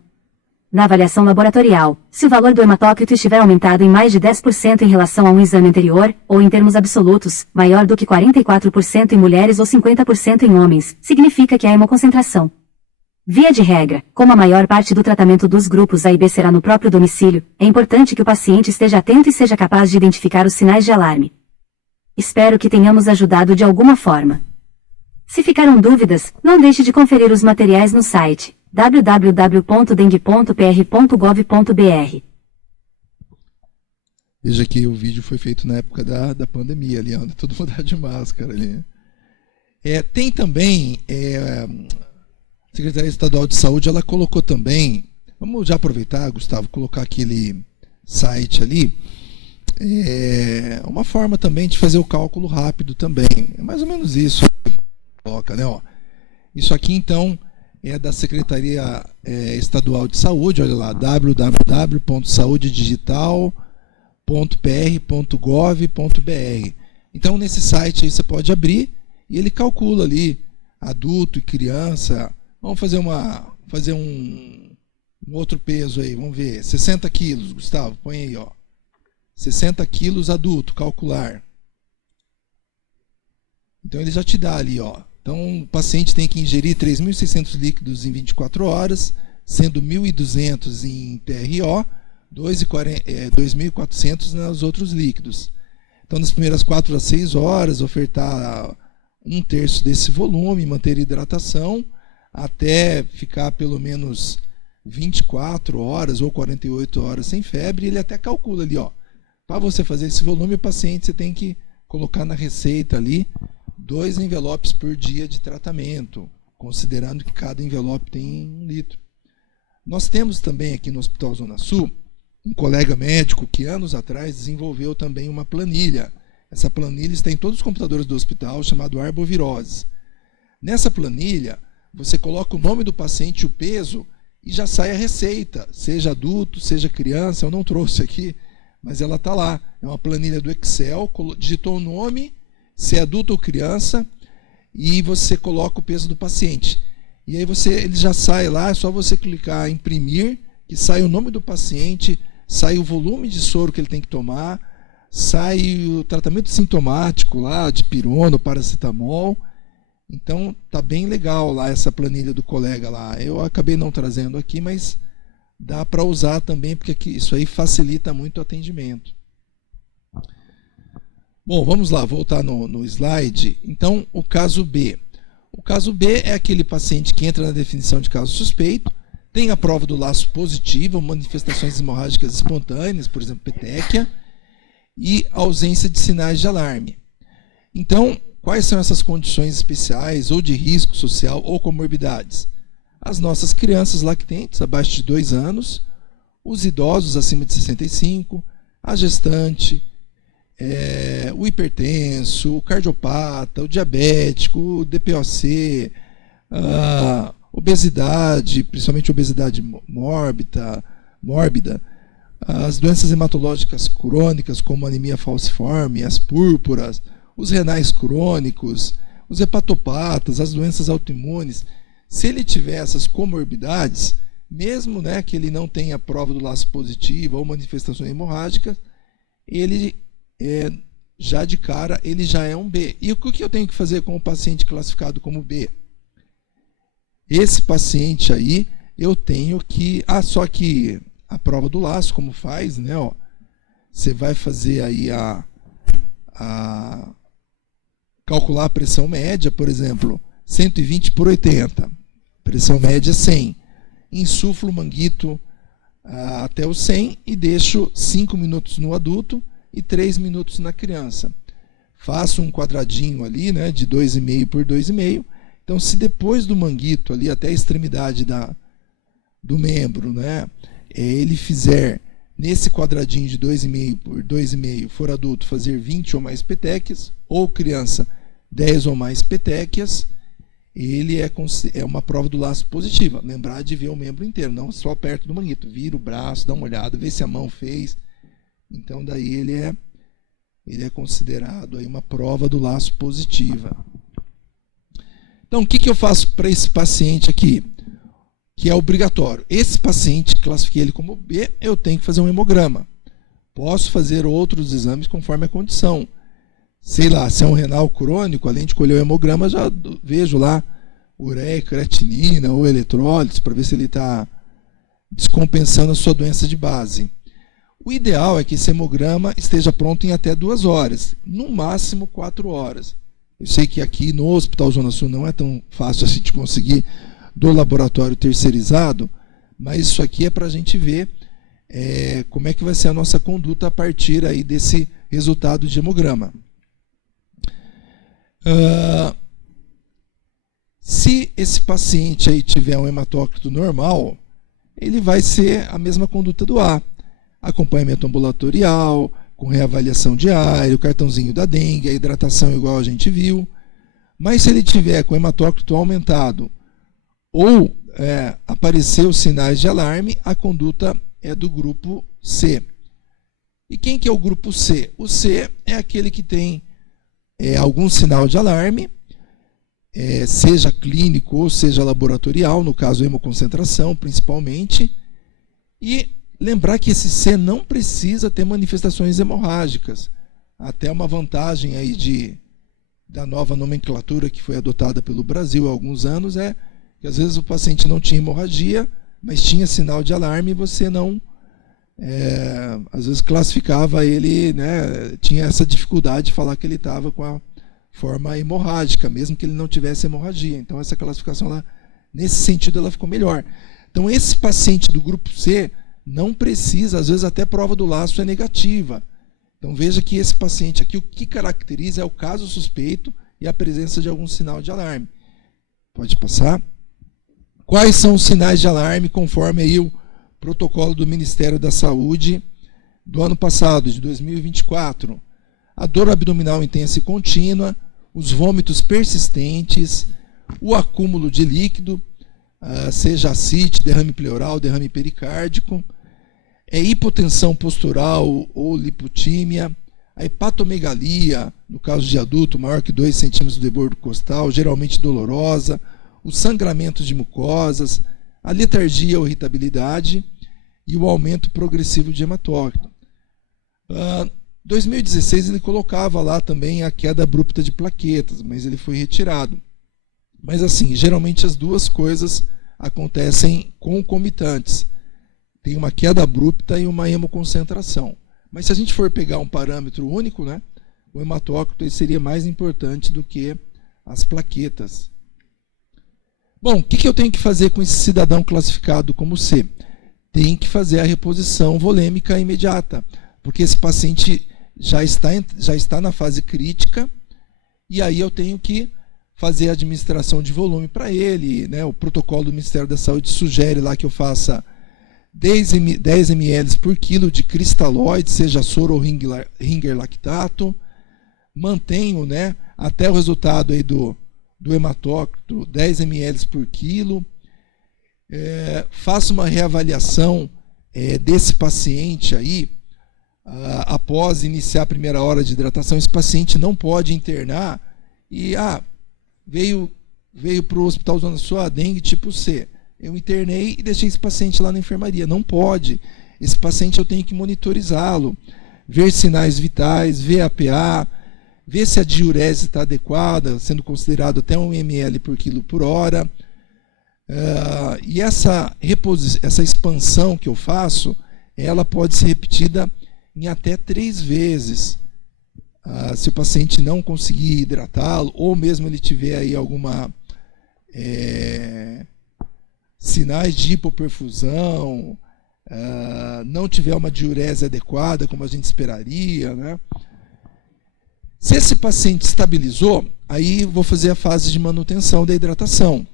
Na avaliação laboratorial, se o valor do hematócrito estiver aumentado em mais de 10% em relação a um exame anterior, ou em termos absolutos, maior do que 44% em mulheres ou 50% em homens, significa que há hemoconcentração. Via de regra, como a maior parte do tratamento dos grupos A e B será no próprio domicílio, é importante que o paciente esteja atento e seja capaz de identificar os sinais de alarme. Espero que tenhamos ajudado de alguma forma. Se ficaram dúvidas, não deixe de conferir os materiais no site www.dengue.pr.gov.br. Veja que o vídeo foi feito na época da pandemia, ali, onde todo mundo de máscara. Ali. Tem também... A Secretaria Estadual de Saúde, ela colocou também, vamos já aproveitar, Gustavo, colocar aquele site ali, uma forma também de fazer o cálculo rápido também, é mais ou menos isso, coloca, né? Ó. Isso aqui então é da Secretaria Estadual de Saúde, olha lá, www.saudedigital.pr.gov.br. Então nesse site aí você pode abrir e ele calcula ali adulto e criança. Vamos fazer um outro peso aí, vamos ver, 60 quilos, Gustavo, põe aí, ó. 60 quilos adulto, calcular. Então ele já te dá ali, ó. Então o paciente tem que ingerir 3.600 líquidos em 24 horas, sendo 1.200 em TRO, 2.400 nos outros líquidos. Então nas primeiras 4 a 6 horas, ofertar 1/3 desse volume, manter a hidratação, até ficar pelo menos 24 horas ou 48 horas sem febre, ele até calcula ali, ó. Para você fazer esse volume, o paciente você tem que colocar na receita ali 2 envelopes por dia de tratamento, considerando que cada envelope tem 1 litro. Nós temos também aqui no Hospital Zona Sul um colega médico que anos atrás desenvolveu também uma planilha. Essa planilha está em todos os computadores do hospital, chamado Arbovirose. Nessa planilha, você coloca o nome do paciente e o peso e já sai a receita, seja adulto, seja criança. Eu não trouxe aqui, mas ela está lá. É uma planilha do Excel, digitou o nome, se é adulto ou criança, e você coloca o peso do paciente. E aí ele já sai lá, é só você clicar em imprimir, que sai o nome do paciente, sai o volume de soro que ele tem que tomar, sai o tratamento sintomático lá, de pirona, paracetamol. Então tá bem legal lá essa planilha do colega lá. Eu acabei não trazendo aqui, mas dá para usar também, porque isso aí facilita muito o atendimento. Bom, vamos lá, voltar no slide. Então, o caso B. O caso B é aquele paciente que entra na definição de caso suspeito, tem a prova do laço positivo, manifestações hemorrágicas espontâneas, por exemplo, petequia, e ausência de sinais de alarme. Então, quais são essas condições especiais, ou de risco social, ou comorbidades? As nossas crianças lactentes, abaixo de 2 anos, os idosos acima de 65, a gestante, o hipertenso, o cardiopata, o diabético, o DPOC, a obesidade, principalmente obesidade mórbida, as doenças hematológicas crônicas, como a anemia falciforme, as púrpuras, os renais crônicos, os hepatopatas, as doenças autoimunes. Se ele tiver essas comorbidades, mesmo, né, que ele não tenha prova do laço positiva ou manifestações hemorrágicas, ele já de cara ele já é um B. E o que eu tenho que fazer com o paciente classificado como B? Esse paciente aí eu tenho que... só que a prova do laço, como faz, né? Ó, você vai fazer aí calcular a pressão média, por exemplo, 120 por 80. Pressão média 100. Insuflo o manguito até o 100 e deixo 5 minutos no adulto e 3 minutos na criança. Faço um quadradinho ali, né, de 2,5 por 2,5. Então, se depois do manguito ali até a extremidade do membro, né, ele fizer nesse quadradinho de 2,5 por 2,5, for adulto, fazer 20 ou mais petequias, ou criança 10 ou mais petequias, ele é uma prova do laço positiva. Lembrar de ver o membro inteiro, não só perto do manguito. Vira o braço, dá uma olhada, vê se a mão fez. Então, daí ele é considerado aí uma prova do laço positiva. Então, o que eu faço para esse paciente aqui? Que é obrigatório. Esse paciente, classifiquei ele como B, eu tenho que fazer um hemograma. Posso fazer outros exames conforme a condição. Sei lá, se é um renal crônico, além de colher o hemograma, já vejo lá ureia, creatinina ou eletrólitos, para ver se ele está descompensando a sua doença de base. O ideal é que esse hemograma esteja pronto em até 2 horas, no máximo 4 horas. Eu sei que aqui no Hospital Zona Sul não é tão fácil assim de conseguir do laboratório terceirizado, mas isso aqui é para a gente ver como é que vai ser a nossa conduta a partir aí desse resultado de hemograma. Se esse paciente aí tiver um hematócrito normal, ele vai ser a mesma conduta do A. Acompanhamento ambulatorial, com reavaliação diária, o cartãozinho da dengue, a hidratação igual a gente viu. Mas se ele tiver com hematócrito aumentado ou aparecer os sinais de alarme, a conduta é do grupo C. E quem que é o grupo C? O C é aquele que tem algum sinal de alarme, seja clínico ou seja laboratorial, no caso hemoconcentração principalmente, e lembrar que esse C não precisa ter manifestações hemorrágicas. Até uma vantagem aí da nova nomenclatura que foi adotada pelo Brasil há alguns anos é que às vezes o paciente não tinha hemorragia, mas tinha sinal de alarme e você não, às vezes classificava ele, né, tinha essa dificuldade de falar que ele estava com a forma hemorrágica, mesmo que ele não tivesse hemorragia. Então essa classificação, nesse sentido, ela ficou melhor. Então esse paciente do grupo C não precisa, às vezes até prova do laço é negativa. Então veja que esse paciente aqui, o que caracteriza é o caso suspeito e a presença de algum sinal de alarme. Pode passar. Quais são os sinais de alarme conforme aí o protocolo do Ministério da Saúde do ano passado, de 2024? A dor abdominal intensa e contínua, os vômitos persistentes, o acúmulo de líquido, seja ascite, derrame pleural, derrame pericárdico, hipotensão postural ou lipotímia, a hepatomegalia, no caso de adulto, maior que 2 centímetros do debordo costal, geralmente dolorosa, o sangramento de mucosas, a letargia ou irritabilidade e o aumento progressivo de hematócrito. 2016 ele colocava lá também a queda abrupta de plaquetas, mas ele foi retirado. Mas assim, geralmente as duas coisas acontecem concomitantes. Tem uma queda abrupta e uma hemoconcentração. Mas se a gente for pegar um parâmetro único, né, o hematócrito seria mais importante do que as plaquetas. Bom, o que eu tenho que fazer com esse cidadão classificado como C? Tem que fazer a reposição volêmica imediata, porque esse paciente já está na fase crítica, e aí eu tenho que fazer a administração de volume para ele, né? O protocolo do Ministério da Saúde sugere lá que eu faça 10 ml por quilo de cristalóide, seja soro ou Ringer lactato. Mantenho, né, até o resultado aí do hematócrito, 10 ml por quilo. Faço uma reavaliação desse paciente aí, após iniciar a primeira hora de hidratação. Esse paciente não pode internar e veio para o hospital Zona Sul a dengue tipo C. Eu internei e deixei esse paciente lá na enfermaria. Não pode. Esse paciente eu tenho que monitorizá-lo, ver sinais vitais, ver a PA, ver se a diurese está adequada, sendo considerado até 1 ml por quilo por hora. E essa expansão que eu faço, ela pode ser repetida em até 3 vezes. Se o paciente não conseguir hidratá-lo, ou mesmo ele tiver aí alguma sinais de hipoperfusão, não tiver uma diurese adequada, como a gente esperaria, né? Se esse paciente estabilizou, aí vou fazer a fase de manutenção da hidratação.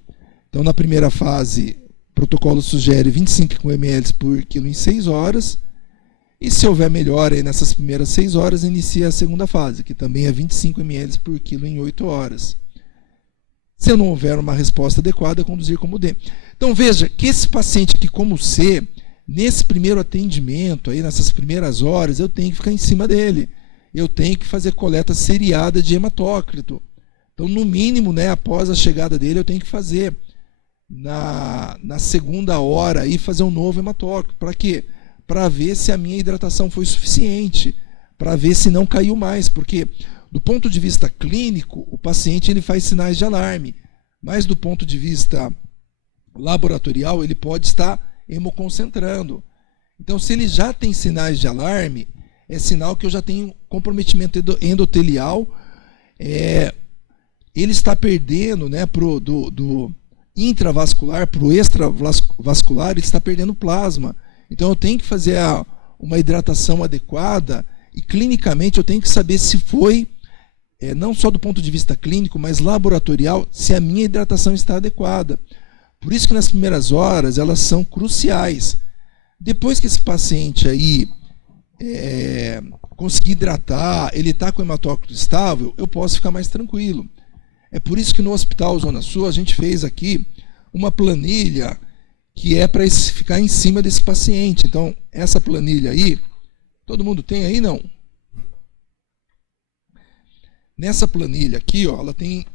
Então, na primeira fase, o protocolo sugere 25 ml por quilo em 6 horas. E se houver melhora aí nessas primeiras 6 horas, inicia a segunda fase, que também é 25 ml por quilo em 8 horas. Se não houver uma resposta adequada, conduzir como D. Então, veja que esse paciente aqui como C, nesse primeiro atendimento, aí nessas primeiras horas, eu tenho que ficar em cima dele. Eu tenho que fazer coleta seriada de hematócrito. Então, no mínimo, né, após a chegada dele, eu tenho que fazer na segunda hora aí, fazer um novo hematócrito. Para quê? Para ver se a minha hidratação foi suficiente, para ver se não caiu mais, porque do ponto de vista clínico, o paciente ele faz sinais de alarme, mas do ponto de vista laboratorial, ele pode estar hemoconcentrando. Então, se ele já tem sinais de alarme, é sinal que eu já tenho comprometimento endotelial. Ele está perdendo, né, do intravascular para o extravascular, ele está perdendo plasma. Então eu tenho que fazer uma hidratação adequada e clinicamente eu tenho que saber se foi, não só do ponto de vista clínico, mas laboratorial, se a minha hidratação está adequada. Por isso que nas primeiras horas elas são cruciais. Depois que esse paciente aí conseguir hidratar, ele está com o hematócrito estável, eu posso ficar mais tranquilo. É por isso que no Hospital Zona Sul a gente fez aqui uma planilha que é para ficar em cima desse paciente. Então, essa planilha aí, todo mundo tem aí, não? Nessa planilha aqui, ó, ela tem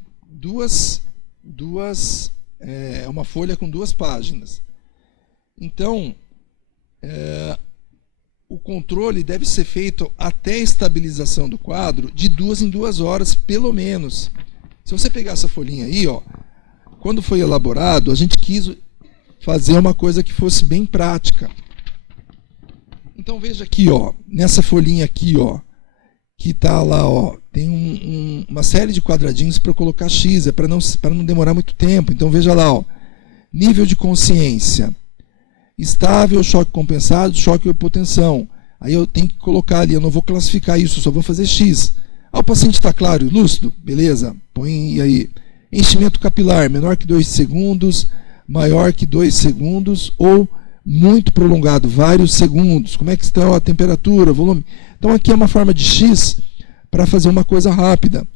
uma folha com 2 páginas. Então, o controle deve ser feito até a estabilização do quadro de 2 em 2 horas, pelo menos. Se você pegar essa folhinha aí, ó, quando foi elaborado, a gente quis fazer uma coisa que fosse bem prática. Então veja aqui, ó, nessa folhinha aqui, ó, que tá lá, ó, tem uma série de quadradinhos para colocar X, para não demorar muito tempo. Então veja lá, ó, nível de consciência, estável, choque compensado, choque ou hipotensão. Aí eu tenho que colocar ali, eu não vou classificar isso, só vou fazer X. O paciente está claro e lúcido? Beleza, põe aí. Enchimento capilar, menor que 2 segundos, maior que 2 segundos ou muito prolongado, vários segundos. Como é que está a temperatura, volume? Então aqui é uma forma de X para fazer uma coisa rápida.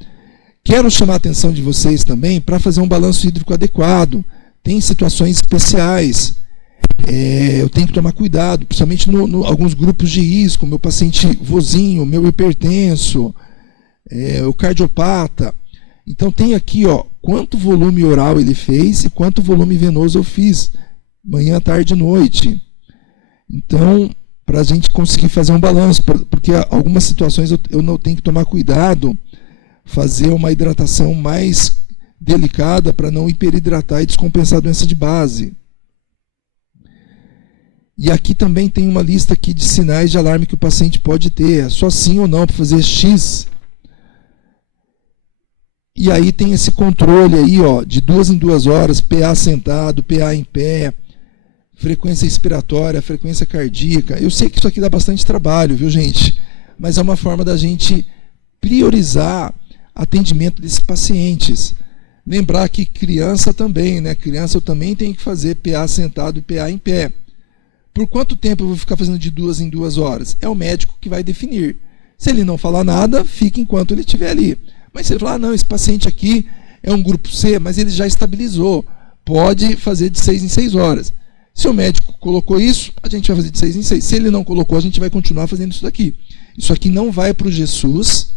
Quero chamar a atenção de vocês também para fazer um balanço hídrico adequado. Tem situações especiais. Eu tenho que tomar cuidado, principalmente em alguns grupos de risco, meu paciente vozinho, meu hipertenso, o cardiopata. Então tem aqui, ó, quanto volume oral ele fez e quanto volume venoso eu fiz, manhã, tarde e noite. Então, para a gente conseguir fazer um balanço, porque algumas situações eu não tenho que tomar cuidado, fazer uma hidratação mais delicada para não hiperidratar e descompensar a doença de base. E aqui também tem uma lista aqui de sinais de alarme que o paciente pode ter, só sim ou não, para fazer X. E aí tem esse controle aí, ó, de 2 em 2 horas, PA sentado, PA em pé, frequência respiratória, frequência cardíaca. Eu sei que isso aqui dá bastante trabalho, viu, gente? Mas é uma forma da gente priorizar atendimento desses pacientes. Lembrar que criança também, né? Criança eu também tenho que fazer PA sentado e PA em pé. Por quanto tempo eu vou ficar fazendo de 2 em 2 horas? É o médico que vai definir. Se ele não falar nada, fica enquanto ele estiver ali. Mas se ele falar, não, esse paciente aqui é um grupo C, mas ele já estabilizou, pode fazer de 6 em 6 horas. Se o médico colocou isso, a gente vai fazer de 6 em 6. Se ele não colocou, a gente vai continuar fazendo isso daqui. Isso aqui não vai para o GSUS,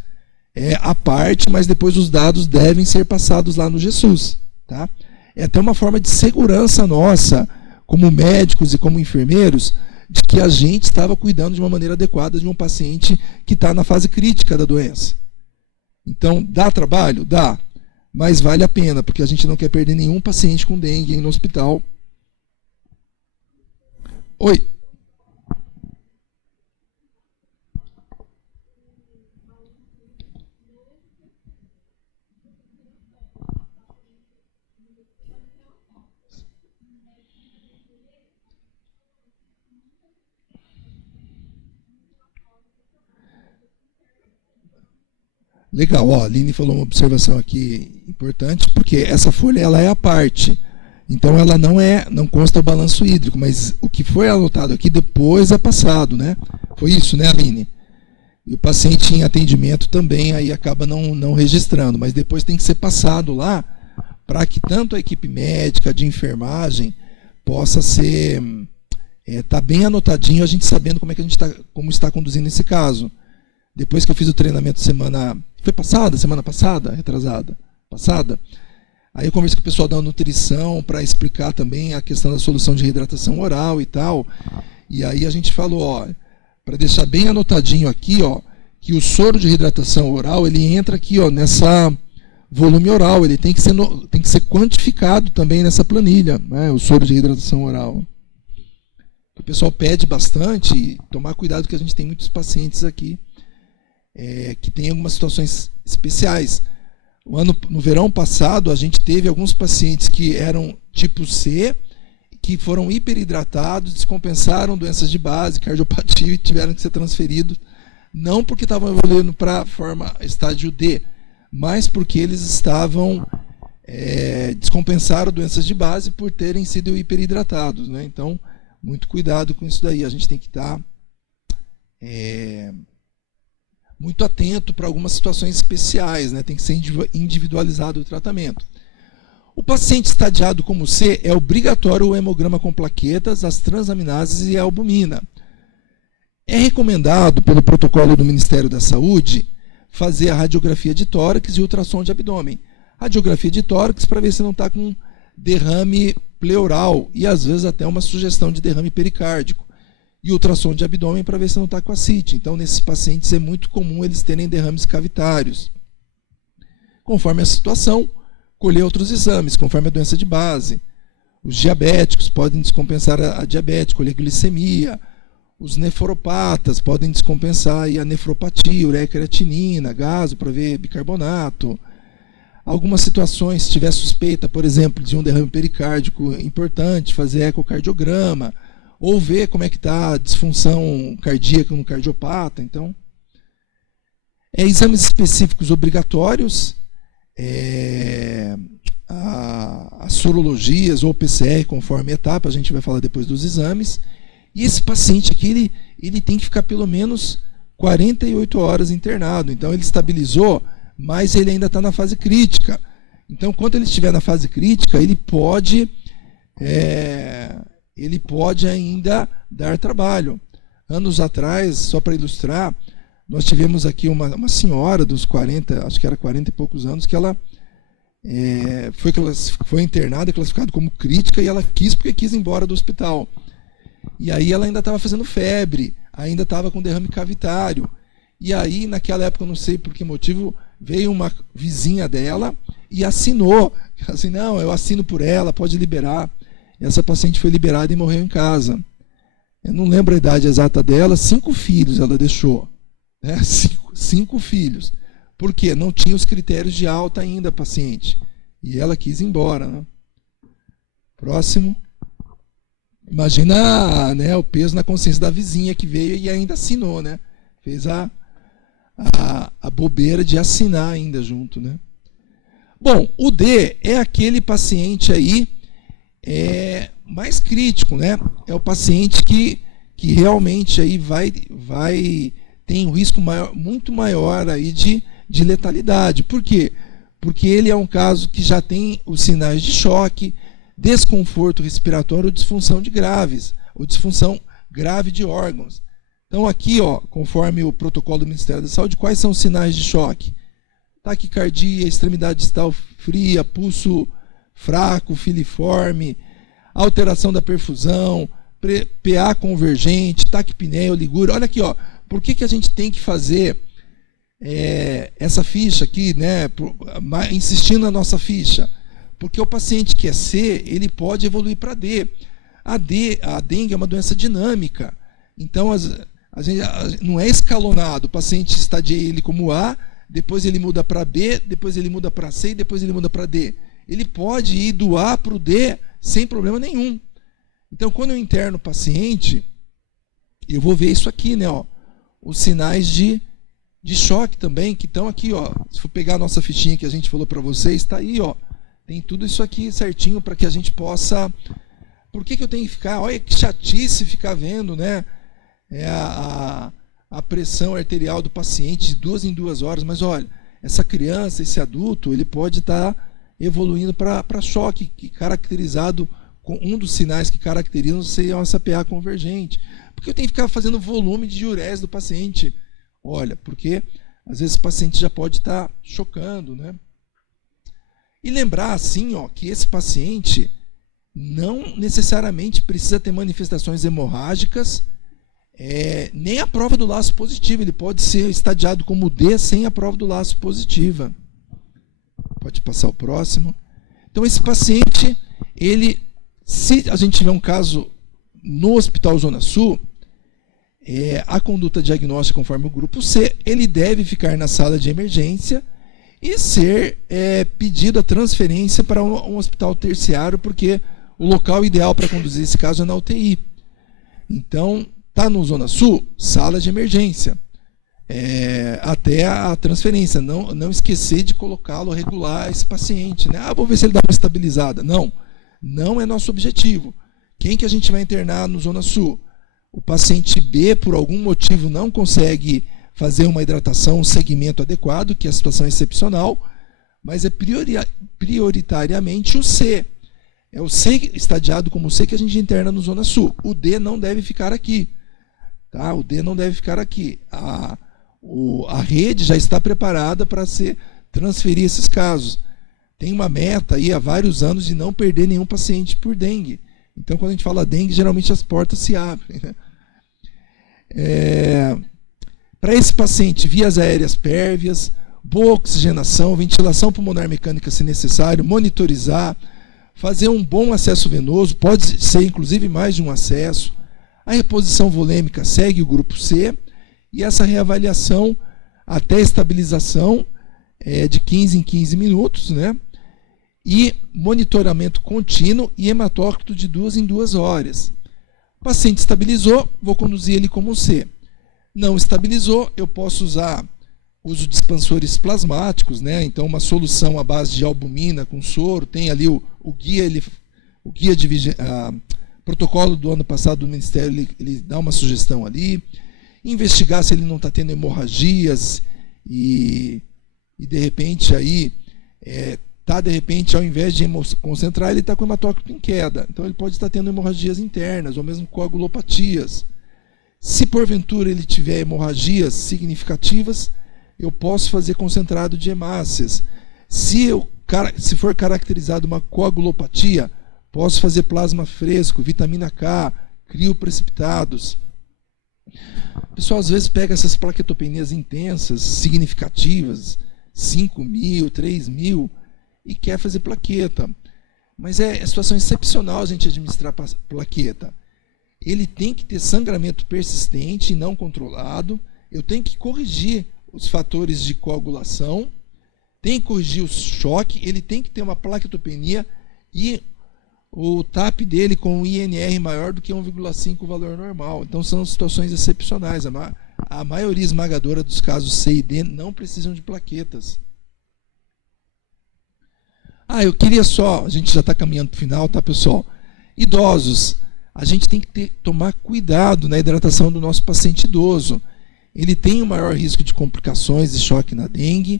é a parte, mas depois os dados devem ser passados lá no GSUS. Tá? É até uma forma de segurança nossa, como médicos e como enfermeiros, de que a gente estava cuidando de uma maneira adequada de um paciente que está na fase crítica da doença. Então, dá trabalho? Dá. Mas vale a pena, porque a gente não quer perder nenhum paciente com dengue no hospital. Oi. Legal, ó, a Aline falou uma observação aqui importante, porque essa folha ela é a parte. Então ela não consta o balanço hídrico, mas o que foi anotado aqui depois é passado, né? Foi isso, né, Aline? E o paciente em atendimento também aí acaba não registrando, mas depois tem que ser passado lá para que tanto a equipe médica, de enfermagem, possa ser tá bem anotadinho, a gente sabendo como é que a gente como está conduzindo esse caso. Depois que eu fiz o treinamento semana passada, retrasada, passada, aí eu conversei com o pessoal da nutrição para explicar também a questão da solução de reidratação oral e tal. E aí a gente falou, ó, para deixar bem anotadinho aqui, ó, que o soro de reidratação oral, ele entra aqui, ó, nessa volume oral, ele tem que ser quantificado também nessa planilha, né, o soro de reidratação oral. O pessoal pede bastante, e tomar cuidado que a gente tem muitos pacientes aqui que tem algumas situações especiais. No verão passado, a gente teve alguns pacientes que eram tipo C, que foram hiperidratados, descompensaram doenças de base, cardiopatia e tiveram que ser transferidos, não porque estavam evoluindo para forma estágio D, mas porque eles estavam descompensaram doenças de base por terem sido hiperidratados, né? Então, muito cuidado com isso daí. A gente tem que estar muito atento para algumas situações especiais, né? Tem que ser individualizado o tratamento. O paciente estadiado como C é obrigatório o hemograma com plaquetas, as transaminases e a albumina. É recomendado, pelo protocolo do Ministério da Saúde, fazer a radiografia de tórax e ultrassom de abdômen. Radiografia de tórax para ver se não está com derrame pleural e às vezes até uma sugestão de derrame pericárdico. E ultrassom de abdômen para ver se não está com ascite. Então, nesses pacientes é muito comum eles terem derrames cavitários. Conforme a situação, colher outros exames, conforme a doença de base. Os diabéticos podem descompensar a diabetes, colher glicemia. Os nefropatas podem descompensar a nefropatia, ureia creatinina, gaso para ver bicarbonato. Algumas situações, se tiver suspeita, por exemplo, de um derrame pericárdico importante, fazer ecocardiograma, ou ver como é que está a disfunção cardíaca no cardiopata. Então, exames específicos obrigatórios, as sorologias ou PCR conforme etapa, a gente vai falar depois dos exames. E esse paciente aqui, ele tem que ficar pelo menos 48 horas internado. Então, ele estabilizou, mas ele ainda está na fase crítica. Então, quando ele estiver na fase crítica, ele pode ainda dar trabalho. Anos atrás, só para ilustrar, nós tivemos aqui uma senhora dos 40, acho que era 40 e poucos anos, que ela foi internada, classificada como crítica, e ela porque quis ir embora do hospital. E aí ela ainda estava fazendo febre, ainda estava com derrame cavitário. E aí, naquela época, eu não sei por que motivo, veio uma vizinha dela e assinou. Assim, não, eu assino por ela, pode liberar. Essa paciente foi liberada e morreu em casa. Eu não lembro a idade exata dela, 5 filhos ela deixou. Né? 5 filhos. Por quê? Não tinha os critérios de alta ainda a paciente. E ela quis ir embora. Né? Próximo. Imagina, né, o peso na consciência da vizinha que veio e ainda assinou. Né? Fez a bobeira de assinar ainda junto. Né? Bom, o D é aquele paciente aí mais crítico, né? É o paciente que realmente aí tem um risco muito maior aí de letalidade. Por quê? Porque ele é um caso que já tem os sinais de choque, desconforto respiratório ou disfunção grave de órgãos. Então aqui, ó, conforme o protocolo do Ministério da Saúde, quais são os sinais de choque? Taquicardia, extremidade distal fria, pulso fraco, filiforme, alteração da perfusão, PA convergente, taquipneia, oligúria. Olha aqui, ó, por que a gente tem que fazer essa ficha aqui, né, insistindo na nossa ficha? Porque o paciente que é C, ele pode evoluir para D. A dengue é uma doença dinâmica. Então, não é escalonado. O paciente estadia ele como A, depois ele muda para B, depois ele muda para C e depois ele muda para D. Ele pode ir do A para o D sem problema nenhum. Então, quando eu interno o paciente, eu vou ver isso aqui, né? Ó, os sinais de choque também, que estão aqui, ó. Se for pegar a nossa fichinha que a gente falou para vocês, está aí, ó. Tem tudo isso aqui certinho para que a gente possa... Por que eu tenho que ficar... Olha que chatice ficar vendo, né? A pressão arterial do paciente de 2 em 2 horas. Mas olha, essa criança, esse adulto, ele pode estar evoluindo para choque, que caracterizado com um dos sinais que caracterizam seria essa PA convergente. Por que eu tenho que ficar fazendo volume de diurese do paciente? Olha, porque às vezes o paciente já pode estar chocando, né? E lembrar assim, ó, que esse paciente não necessariamente precisa ter manifestações hemorrágicas, nem a prova do laço positivo. Ele pode ser estadiado como D sem a prova do laço positiva. Pode passar o próximo. Então esse paciente, se a gente tiver um caso no Hospital Zona Sul, a conduta diagnóstica conforme o grupo C, ele deve ficar na sala de emergência e ser pedido a transferência para um hospital terciário, porque o local ideal para conduzir esse caso é na UTI. Então, está no Zona Sul, sala de emergência, até a transferência. Não esquecer de colocá-lo, regular esse paciente, né? Vou ver se ele dá uma estabilizada. Não é nosso objetivo. Quem que a gente vai internar no Zona Sul? O paciente B, por algum motivo, não consegue fazer uma hidratação, um segmento adequado, que é a situação excepcional, mas é prioritariamente o C. É o C estadiado como C que a gente interna no Zona Sul. O D não deve ficar aqui. Tá? O D não deve ficar aqui. A rede já está preparada para transferir esses casos. Tem uma meta aí há vários anos de não perder nenhum paciente por dengue. Então, quando a gente fala dengue, geralmente as portas se abrem, né? Para esse paciente, vias aéreas pérvias, boa oxigenação, ventilação pulmonar mecânica se necessário, monitorizar, fazer um bom acesso venoso, pode ser inclusive mais de um acesso. A reposição volêmica segue o grupo C e essa reavaliação até estabilização de 15 em 15 minutos, né? E monitoramento contínuo e hematócrito de 2 em 2 horas. O paciente estabilizou, vou conduzir ele como C. Não estabilizou, eu posso usar uso de expansores plasmáticos, né? Então uma solução à base de albumina com soro, tem ali o guia, protocolo do ano passado do Ministério, ele dá uma sugestão ali, investigar se ele não está tendo hemorragias e de repente aí de repente, ao invés de concentrar, ele está com hematócrito em queda. Então ele pode estar tendo hemorragias internas ou mesmo coagulopatias. Se porventura ele tiver hemorragias significativas, eu posso fazer concentrado de hemácias. Se for caracterizado uma coagulopatia, posso fazer plasma fresco, vitamina K, crioprecipitados. O pessoal às vezes pega essas plaquetopenias intensas, significativas, 5.000, 3.000, e quer fazer plaqueta. Mas é situação excepcional a gente administrar plaqueta. Ele tem que ter sangramento persistente e não controlado. Eu tenho que corrigir os fatores de coagulação, tem que corrigir o choque, ele tem que ter uma plaquetopenia e o TAP dele com um INR maior do que 1,5 o valor normal. Então são situações excepcionais. A maioria esmagadora dos casos C e D não precisam de plaquetas. Eu queria só, a gente já está caminhando para o final, tá, pessoal? Idosos, a gente tem que tomar cuidado na hidratação do nosso paciente idoso. Ele tem o maior risco de complicações e choque na dengue.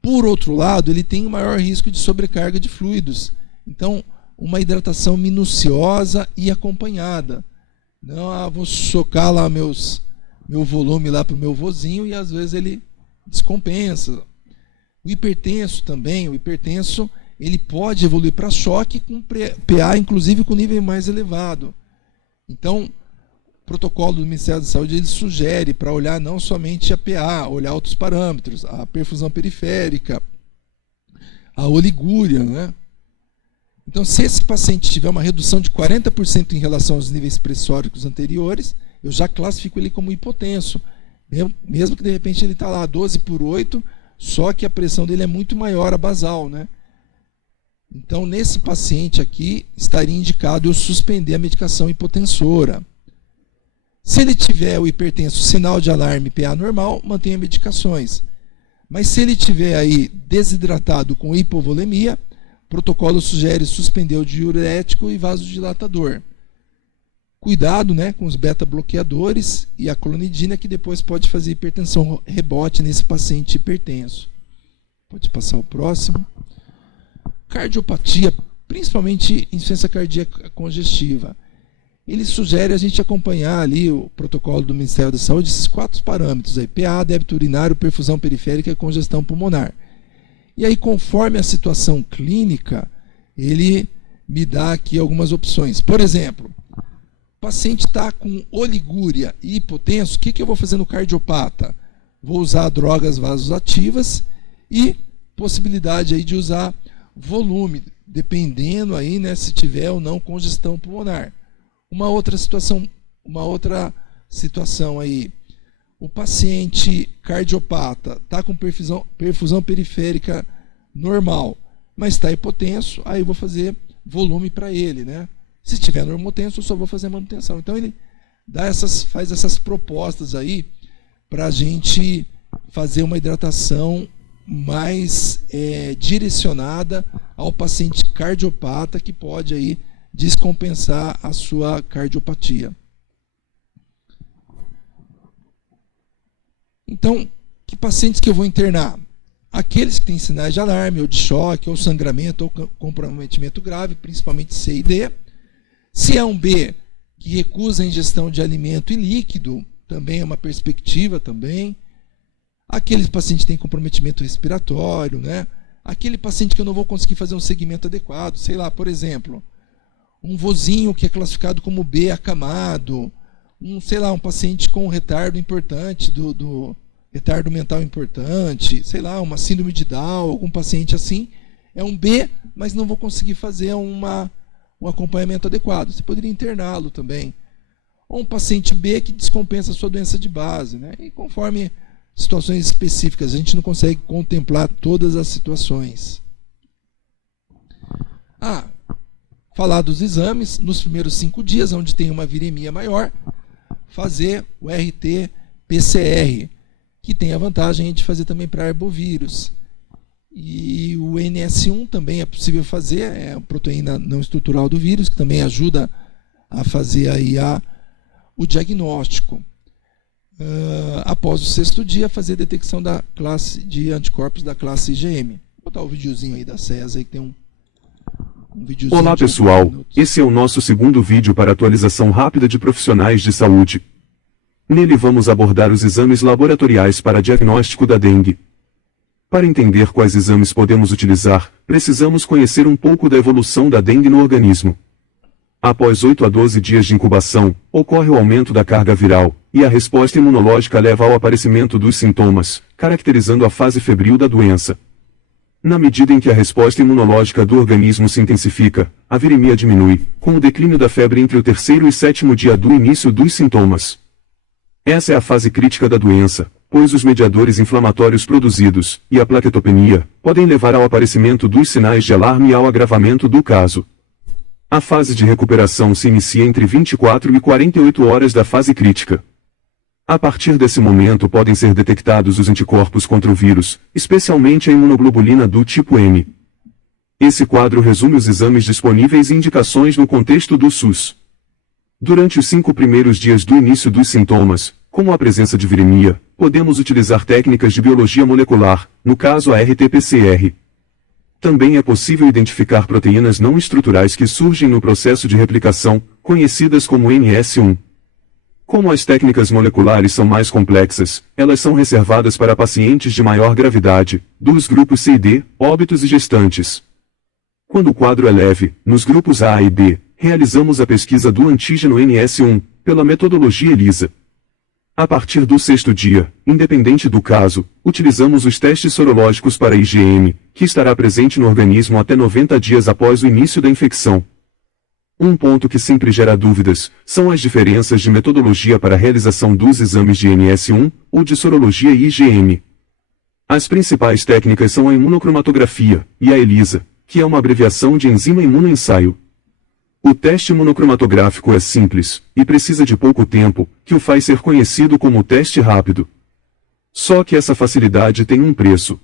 Por outro lado, ele tem o maior risco de sobrecarga de fluidos. Então, uma hidratação minuciosa e acompanhada. Não, vou socar lá meu volume lá para o meu vozinho e às vezes ele descompensa. O hipertenso também, ele pode evoluir para choque com PA, inclusive com nível mais elevado. Então, o protocolo do Ministério da Saúde ele sugere para olhar não somente a PA, olhar outros parâmetros, a perfusão periférica, a oligúria, né? Então, se esse paciente tiver uma redução de 40% em relação aos níveis pressóricos anteriores, eu já classifico ele como hipotenso. Mesmo que de repente ele está lá 12/8, só que a pressão dele é muito maior a basal, né? Então, nesse paciente aqui, estaria indicado eu suspender a medicação hipotensora. Se ele tiver o hipertenso sinal de alarme PA normal, mantenha medicações. Mas se ele tiver aí desidratado com hipovolemia, o protocolo sugere suspender o diurético e vasodilatador. Cuidado, né, com os beta-bloqueadores e a clonidina, que depois pode fazer hipertensão rebote nesse paciente hipertenso. Pode passar o próximo. Cardiopatia, principalmente insuficiência cardíaca congestiva. Ele sugere a gente acompanhar ali o protocolo do Ministério da Saúde, esses 4 parâmetros aí, PA, débito urinário, perfusão periférica e congestão pulmonar. E aí, conforme a situação clínica, ele me dá aqui algumas opções. Por exemplo, o paciente está com oligúria e hipotenso, o que eu vou fazer no cardiopata? Vou usar drogas vasoativas e possibilidade aí de usar volume, dependendo aí, né, se tiver ou não congestão pulmonar. Uma outra situação aí, o paciente cardiopata está com perfusão periférica normal, mas está hipotenso, aí eu vou fazer volume para ele, né? Se estiver normotenso, eu só vou fazer manutenção. Então ele faz essas propostas aí para a gente fazer uma hidratação mais direcionada ao paciente cardiopata, que pode aí descompensar a sua cardiopatia. Então, que pacientes que eu vou internar? Aqueles que têm sinais de alarme, ou de choque, ou sangramento, ou comprometimento grave, principalmente C e D. Se é um B, que recusa a ingestão de alimento e líquido, também é uma perspectiva também. Aquele paciente que tem comprometimento respiratório, né? Aquele paciente que eu não vou conseguir fazer um segmento adequado, sei lá, por exemplo, um vozinho que é classificado como B acamado, um paciente com retardo importante, do retardo mental importante, sei lá, uma síndrome de Down, algum paciente assim, é um B, mas não vou conseguir fazer um acompanhamento adequado. Você poderia interná-lo também. Ou um paciente B que descompensa a sua doença de base, né? E conforme situações específicas, a gente não consegue contemplar todas as situações. Falar dos exames, nos primeiros 5 dias, onde tem uma viremia maior, fazer o RT-PCR, que tem a vantagem de fazer também para arbovírus. E o NS1 também é possível fazer, é a proteína não estrutural do vírus, que também ajuda a fazer aí o diagnóstico. Após o 6º dia, fazer a detecção da classe de anticorpos da classe IgM. Vou botar o videozinho aí da CES, aí que tem um videozinho. Olá pessoal, esse é o nosso 2º vídeo para atualização rápida de profissionais de saúde. Nele vamos abordar os exames laboratoriais para diagnóstico da dengue. Para entender quais exames podemos utilizar, precisamos conhecer um pouco da evolução da dengue no organismo. Após 8 a 12 dias de incubação, ocorre o aumento da carga viral, e a resposta imunológica leva ao aparecimento dos sintomas, caracterizando a fase febril da doença. Na medida em que a resposta imunológica do organismo se intensifica, a viremia diminui, com o declínio da febre entre o 3º e 7º dia do início dos sintomas. Essa é a fase crítica da doença, pois os mediadores inflamatórios produzidos, e a plaquetopenia, podem levar ao aparecimento dos sinais de alarme e ao agravamento do caso. A fase de recuperação se inicia entre 24 e 48 horas da fase crítica. A partir desse momento podem ser detectados os anticorpos contra o vírus, especialmente a imunoglobulina do tipo M. Esse quadro resume os exames disponíveis e indicações no contexto do SUS. Durante os 5 primeiros dias do início dos sintomas, como a presença de viremia, podemos utilizar técnicas de biologia molecular, no caso a RT-PCR. Também é possível identificar proteínas não estruturais que surgem no processo de replicação, conhecidas como NS1. Como as técnicas moleculares são mais complexas, elas são reservadas para pacientes de maior gravidade, dos grupos C e D, óbitos e gestantes. Quando o quadro é leve, nos grupos A e B, realizamos a pesquisa do antígeno NS1, pela metodologia ELISA. A partir do 6º dia, independente do caso, utilizamos os testes sorológicos para IgM, que estará presente no organismo até 90 dias após o início da infecção. Um ponto que sempre gera dúvidas são as diferenças de metodologia para a realização dos exames de NS1 ou de sorologia e IgM. As principais técnicas são a imunocromatografia e a ELISA, que é uma abreviação de enzima imunoensaio. O teste imunocromatográfico é simples, e precisa de pouco tempo, que o faz ser conhecido como teste rápido. Só que essa facilidade tem um preço.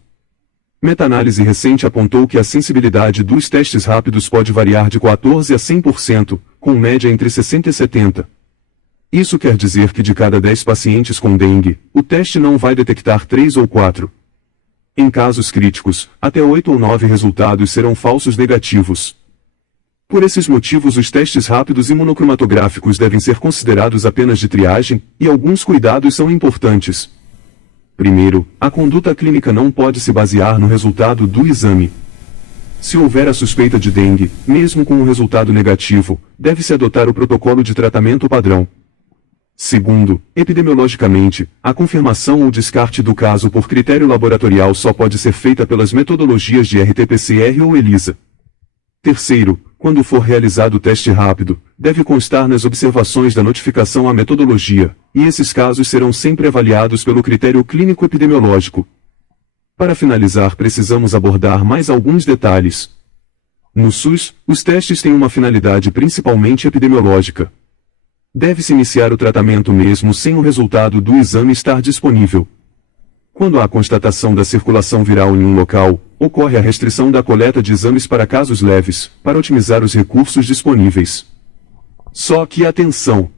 Meta-análise recente apontou que a sensibilidade dos testes rápidos pode variar de 14% a 100%, com média entre 60% e 70%. Isso quer dizer que de cada 10 pacientes com dengue, o teste não vai detectar 3 ou 4. Em casos críticos, até 8 ou 9 resultados serão falsos negativos. Por esses motivos, os testes rápidos imunocromatográficos devem ser considerados apenas de triagem, e alguns cuidados são importantes. Primeiro, a conduta clínica não pode se basear no resultado do exame. Se houver a suspeita de dengue, mesmo com um resultado negativo, deve-se adotar o protocolo de tratamento padrão. Segundo, epidemiologicamente, a confirmação ou descarte do caso por critério laboratorial só pode ser feita pelas metodologias de RT-PCR ou ELISA. Terceiro, quando for realizado o teste rápido, deve constar nas observações da notificação à metodologia, e esses casos serão sempre avaliados pelo critério clínico epidemiológico. Para finalizar, precisamos abordar mais alguns detalhes. No SUS, os testes têm uma finalidade principalmente epidemiológica. Deve-se iniciar o tratamento mesmo sem o resultado do exame estar disponível. Quando há constatação da circulação viral em um local, ocorre a restrição da coleta de exames para casos leves, para otimizar os recursos disponíveis. Só que atenção!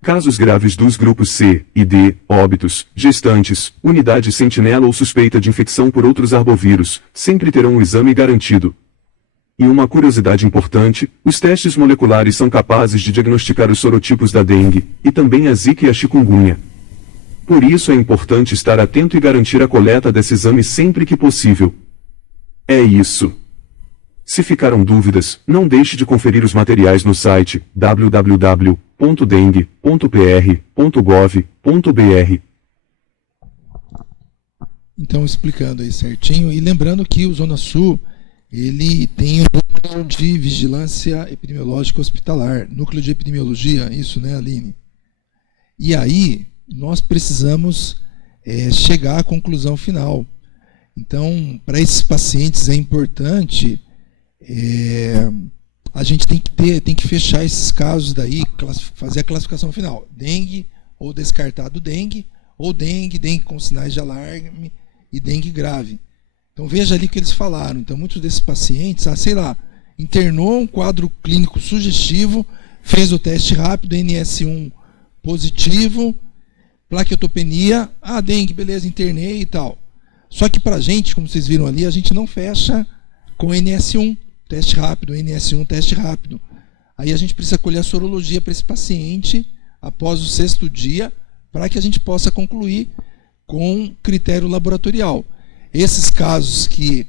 Casos graves dos grupos C e D, óbitos, gestantes, unidade sentinela ou suspeita de infecção por outros arbovírus, sempre terão um exame garantido. E uma curiosidade importante, os testes moleculares são capazes de diagnosticar os sorotipos da dengue, e também a zika e a chikungunya. Por isso é importante estar atento e garantir a coleta desse exame sempre que possível. É isso. Se ficaram dúvidas, não deixe de conferir os materiais no site www.dengue.pr.gov.br. Então, explicando aí certinho, e lembrando que o Zona Sul, ele tem um núcleo de vigilância epidemiológica hospitalar, núcleo de epidemiologia, isso, né, Aline? E aí, nós precisamos chegar à conclusão final. Então, para esses pacientes é importante, a gente tem que fechar esses casos daí, fazer a classificação final. Dengue, ou descartado dengue, ou dengue com sinais de alarme e dengue grave. Então veja ali o que eles falaram. Então muitos desses pacientes, internou um quadro clínico sugestivo, fez o teste rápido, NS1 positivo, plaquetopenia, dengue, beleza, internei e tal. Só que pra gente, como vocês viram ali, a gente não fecha com NS1, teste rápido, NS1, teste rápido. Aí a gente precisa colher a sorologia para esse paciente após o 6º dia, para que a gente possa concluir com critério laboratorial. Esses casos que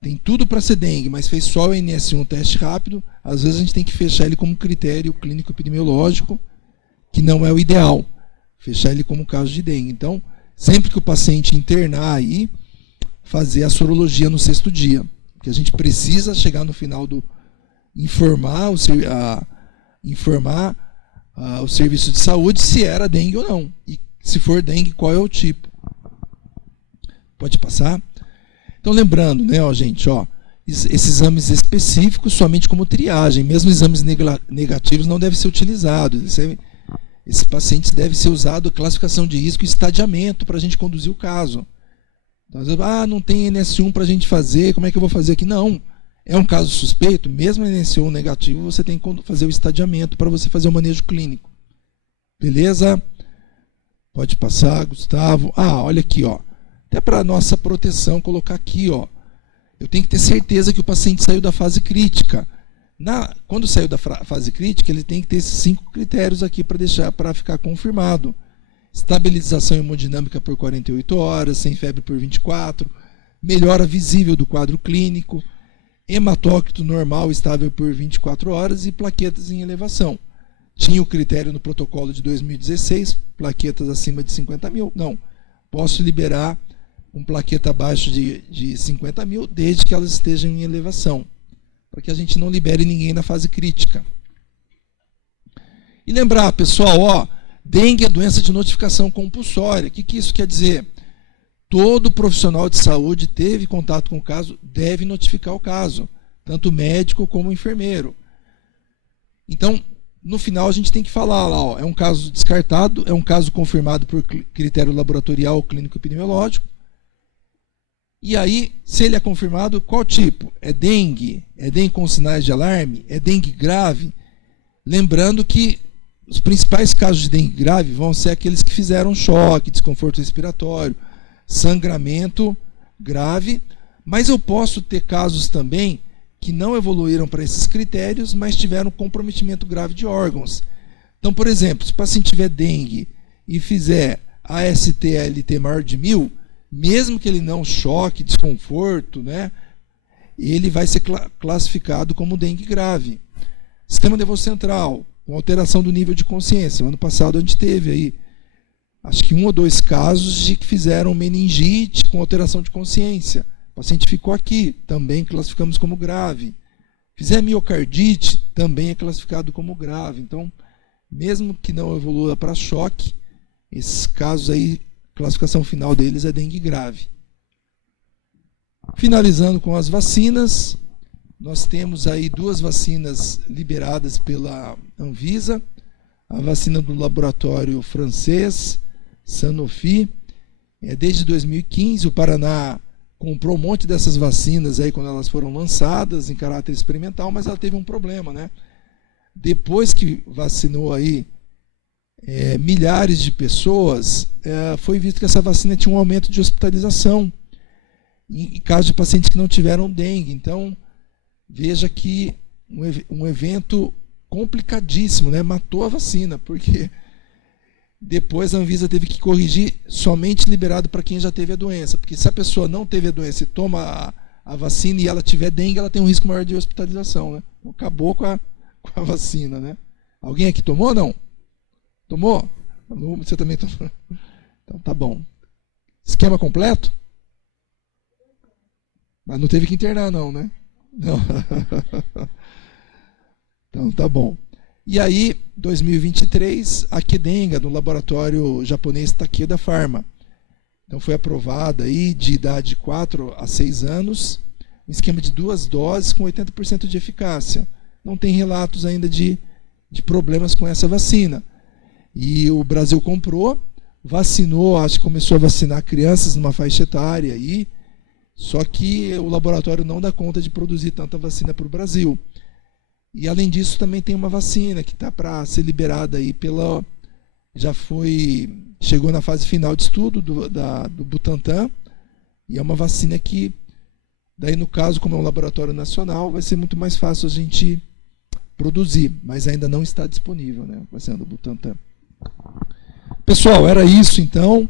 tem tudo para ser dengue, mas fez só o NS1 teste rápido, às vezes a gente tem que fechar ele como critério clínico epidemiológico, que não é o ideal, fechar ele como caso de dengue. Então, sempre que o paciente internar aí, fazer a sorologia no 6º dia, que a gente precisa chegar no final do informar o serviço de saúde se era dengue ou não, e se for dengue, qual é o tipo. Pode passar? Então, lembrando, né, gente, esses exames específicos somente como triagem, mesmo exames negativos não devem ser utilizados. Esses pacientes devem ser usados classificação de risco e estadiamento para a gente conduzir o caso. Então, às vezes, não tem NS1 para a gente fazer, como é que eu vou fazer aqui? Não, É um caso suspeito, mesmo NSO negativo, você tem que fazer o estadiamento para você fazer o manejo clínico. Beleza? Pode passar, Gustavo. Olha aqui, ó. Até para nossa proteção, colocar aqui, ó. Eu tenho que ter certeza que o paciente saiu da fase crítica. Quando saiu da fase crítica, ele tem que ter esses 5 critérios aqui para ficar confirmado. Estabilização hemodinâmica por 48 horas, sem febre por 24, melhora visível do quadro clínico, hematócrito normal estável por 24 horas e plaquetas em elevação. Tinha o critério no protocolo de 2016, plaquetas acima de 50 mil. Não, posso liberar com plaqueta abaixo de 50 mil, desde que elas estejam em elevação, para que a gente não libere ninguém na fase crítica. E lembrar, pessoal, dengue é doença de notificação compulsória. O que isso quer dizer? Todo profissional de saúde teve contato com o caso, deve notificar o caso, tanto médico como enfermeiro. Então, no final a gente tem que falar lá, é um caso descartado, é um caso confirmado por critério laboratorial clínico epidemiológico. E aí, se ele é confirmado, qual tipo? É dengue? É dengue com sinais de alarme? É dengue grave? Lembrando que os principais casos de dengue grave vão ser aqueles que fizeram choque, desconforto respiratório, sangramento grave, mas eu posso ter casos também que não evoluíram para esses critérios, mas tiveram comprometimento grave de órgãos. Então, por exemplo, se o paciente tiver dengue e fizer AST/ALT maior de 1000, mesmo que ele não choque, desconforto, né, ele vai ser classificado como dengue grave. Sistema nervoso central, com alteração do nível de consciência. No ano passado a gente teve aí, acho que 1 ou 2 casos de que fizeram meningite com alteração de consciência. O paciente ficou aqui, também classificamos como grave. Fizer miocardite, também é classificado como grave. Então, mesmo que não evolua para choque, esses casos aí, classificação final deles é dengue grave. Finalizando com as vacinas, nós temos aí 2 vacinas liberadas pela Anvisa, a vacina do laboratório francês, Sanofi. Desde 2015, o Paraná comprou um monte dessas vacinas aí quando elas foram lançadas em caráter experimental, mas ela teve um problema, né? Depois que vacinou aí milhares de pessoas, foi visto que essa vacina tinha um aumento de hospitalização em caso de pacientes que não tiveram dengue. Então, veja que um evento complicadíssimo, né? Matou a vacina, porque depois a Anvisa teve que corrigir somente liberado para quem já teve a doença, porque se a pessoa não teve a doença e toma a vacina e ela tiver dengue, ela tem um risco maior de hospitalização, né? Acabou com a vacina, né? Alguém aqui tomou ou não? Tomou? Você também tomou? Então tá bom. Esquema completo? Mas não teve que internar não, né? Não. Então tá bom. E aí, 2023, a Kedenga, do laboratório japonês Takeda Pharma. Então foi aprovada aí de idade de 4 a 6 anos, um esquema de 2 doses com 80% de eficácia. Não tem relatos ainda de problemas com essa vacina. E o Brasil comprou, vacinou, acho que começou a vacinar crianças numa faixa etária aí, só que o laboratório não dá conta de produzir tanta vacina para o Brasil. E além disso também tem uma vacina que está para ser liberada aí chegou na fase final de estudo do Butantan, e é uma vacina que, daí no caso, como é um laboratório nacional, vai ser muito mais fácil a gente produzir, mas ainda não está disponível, né, a vacina do Butantan. Pessoal, era isso então.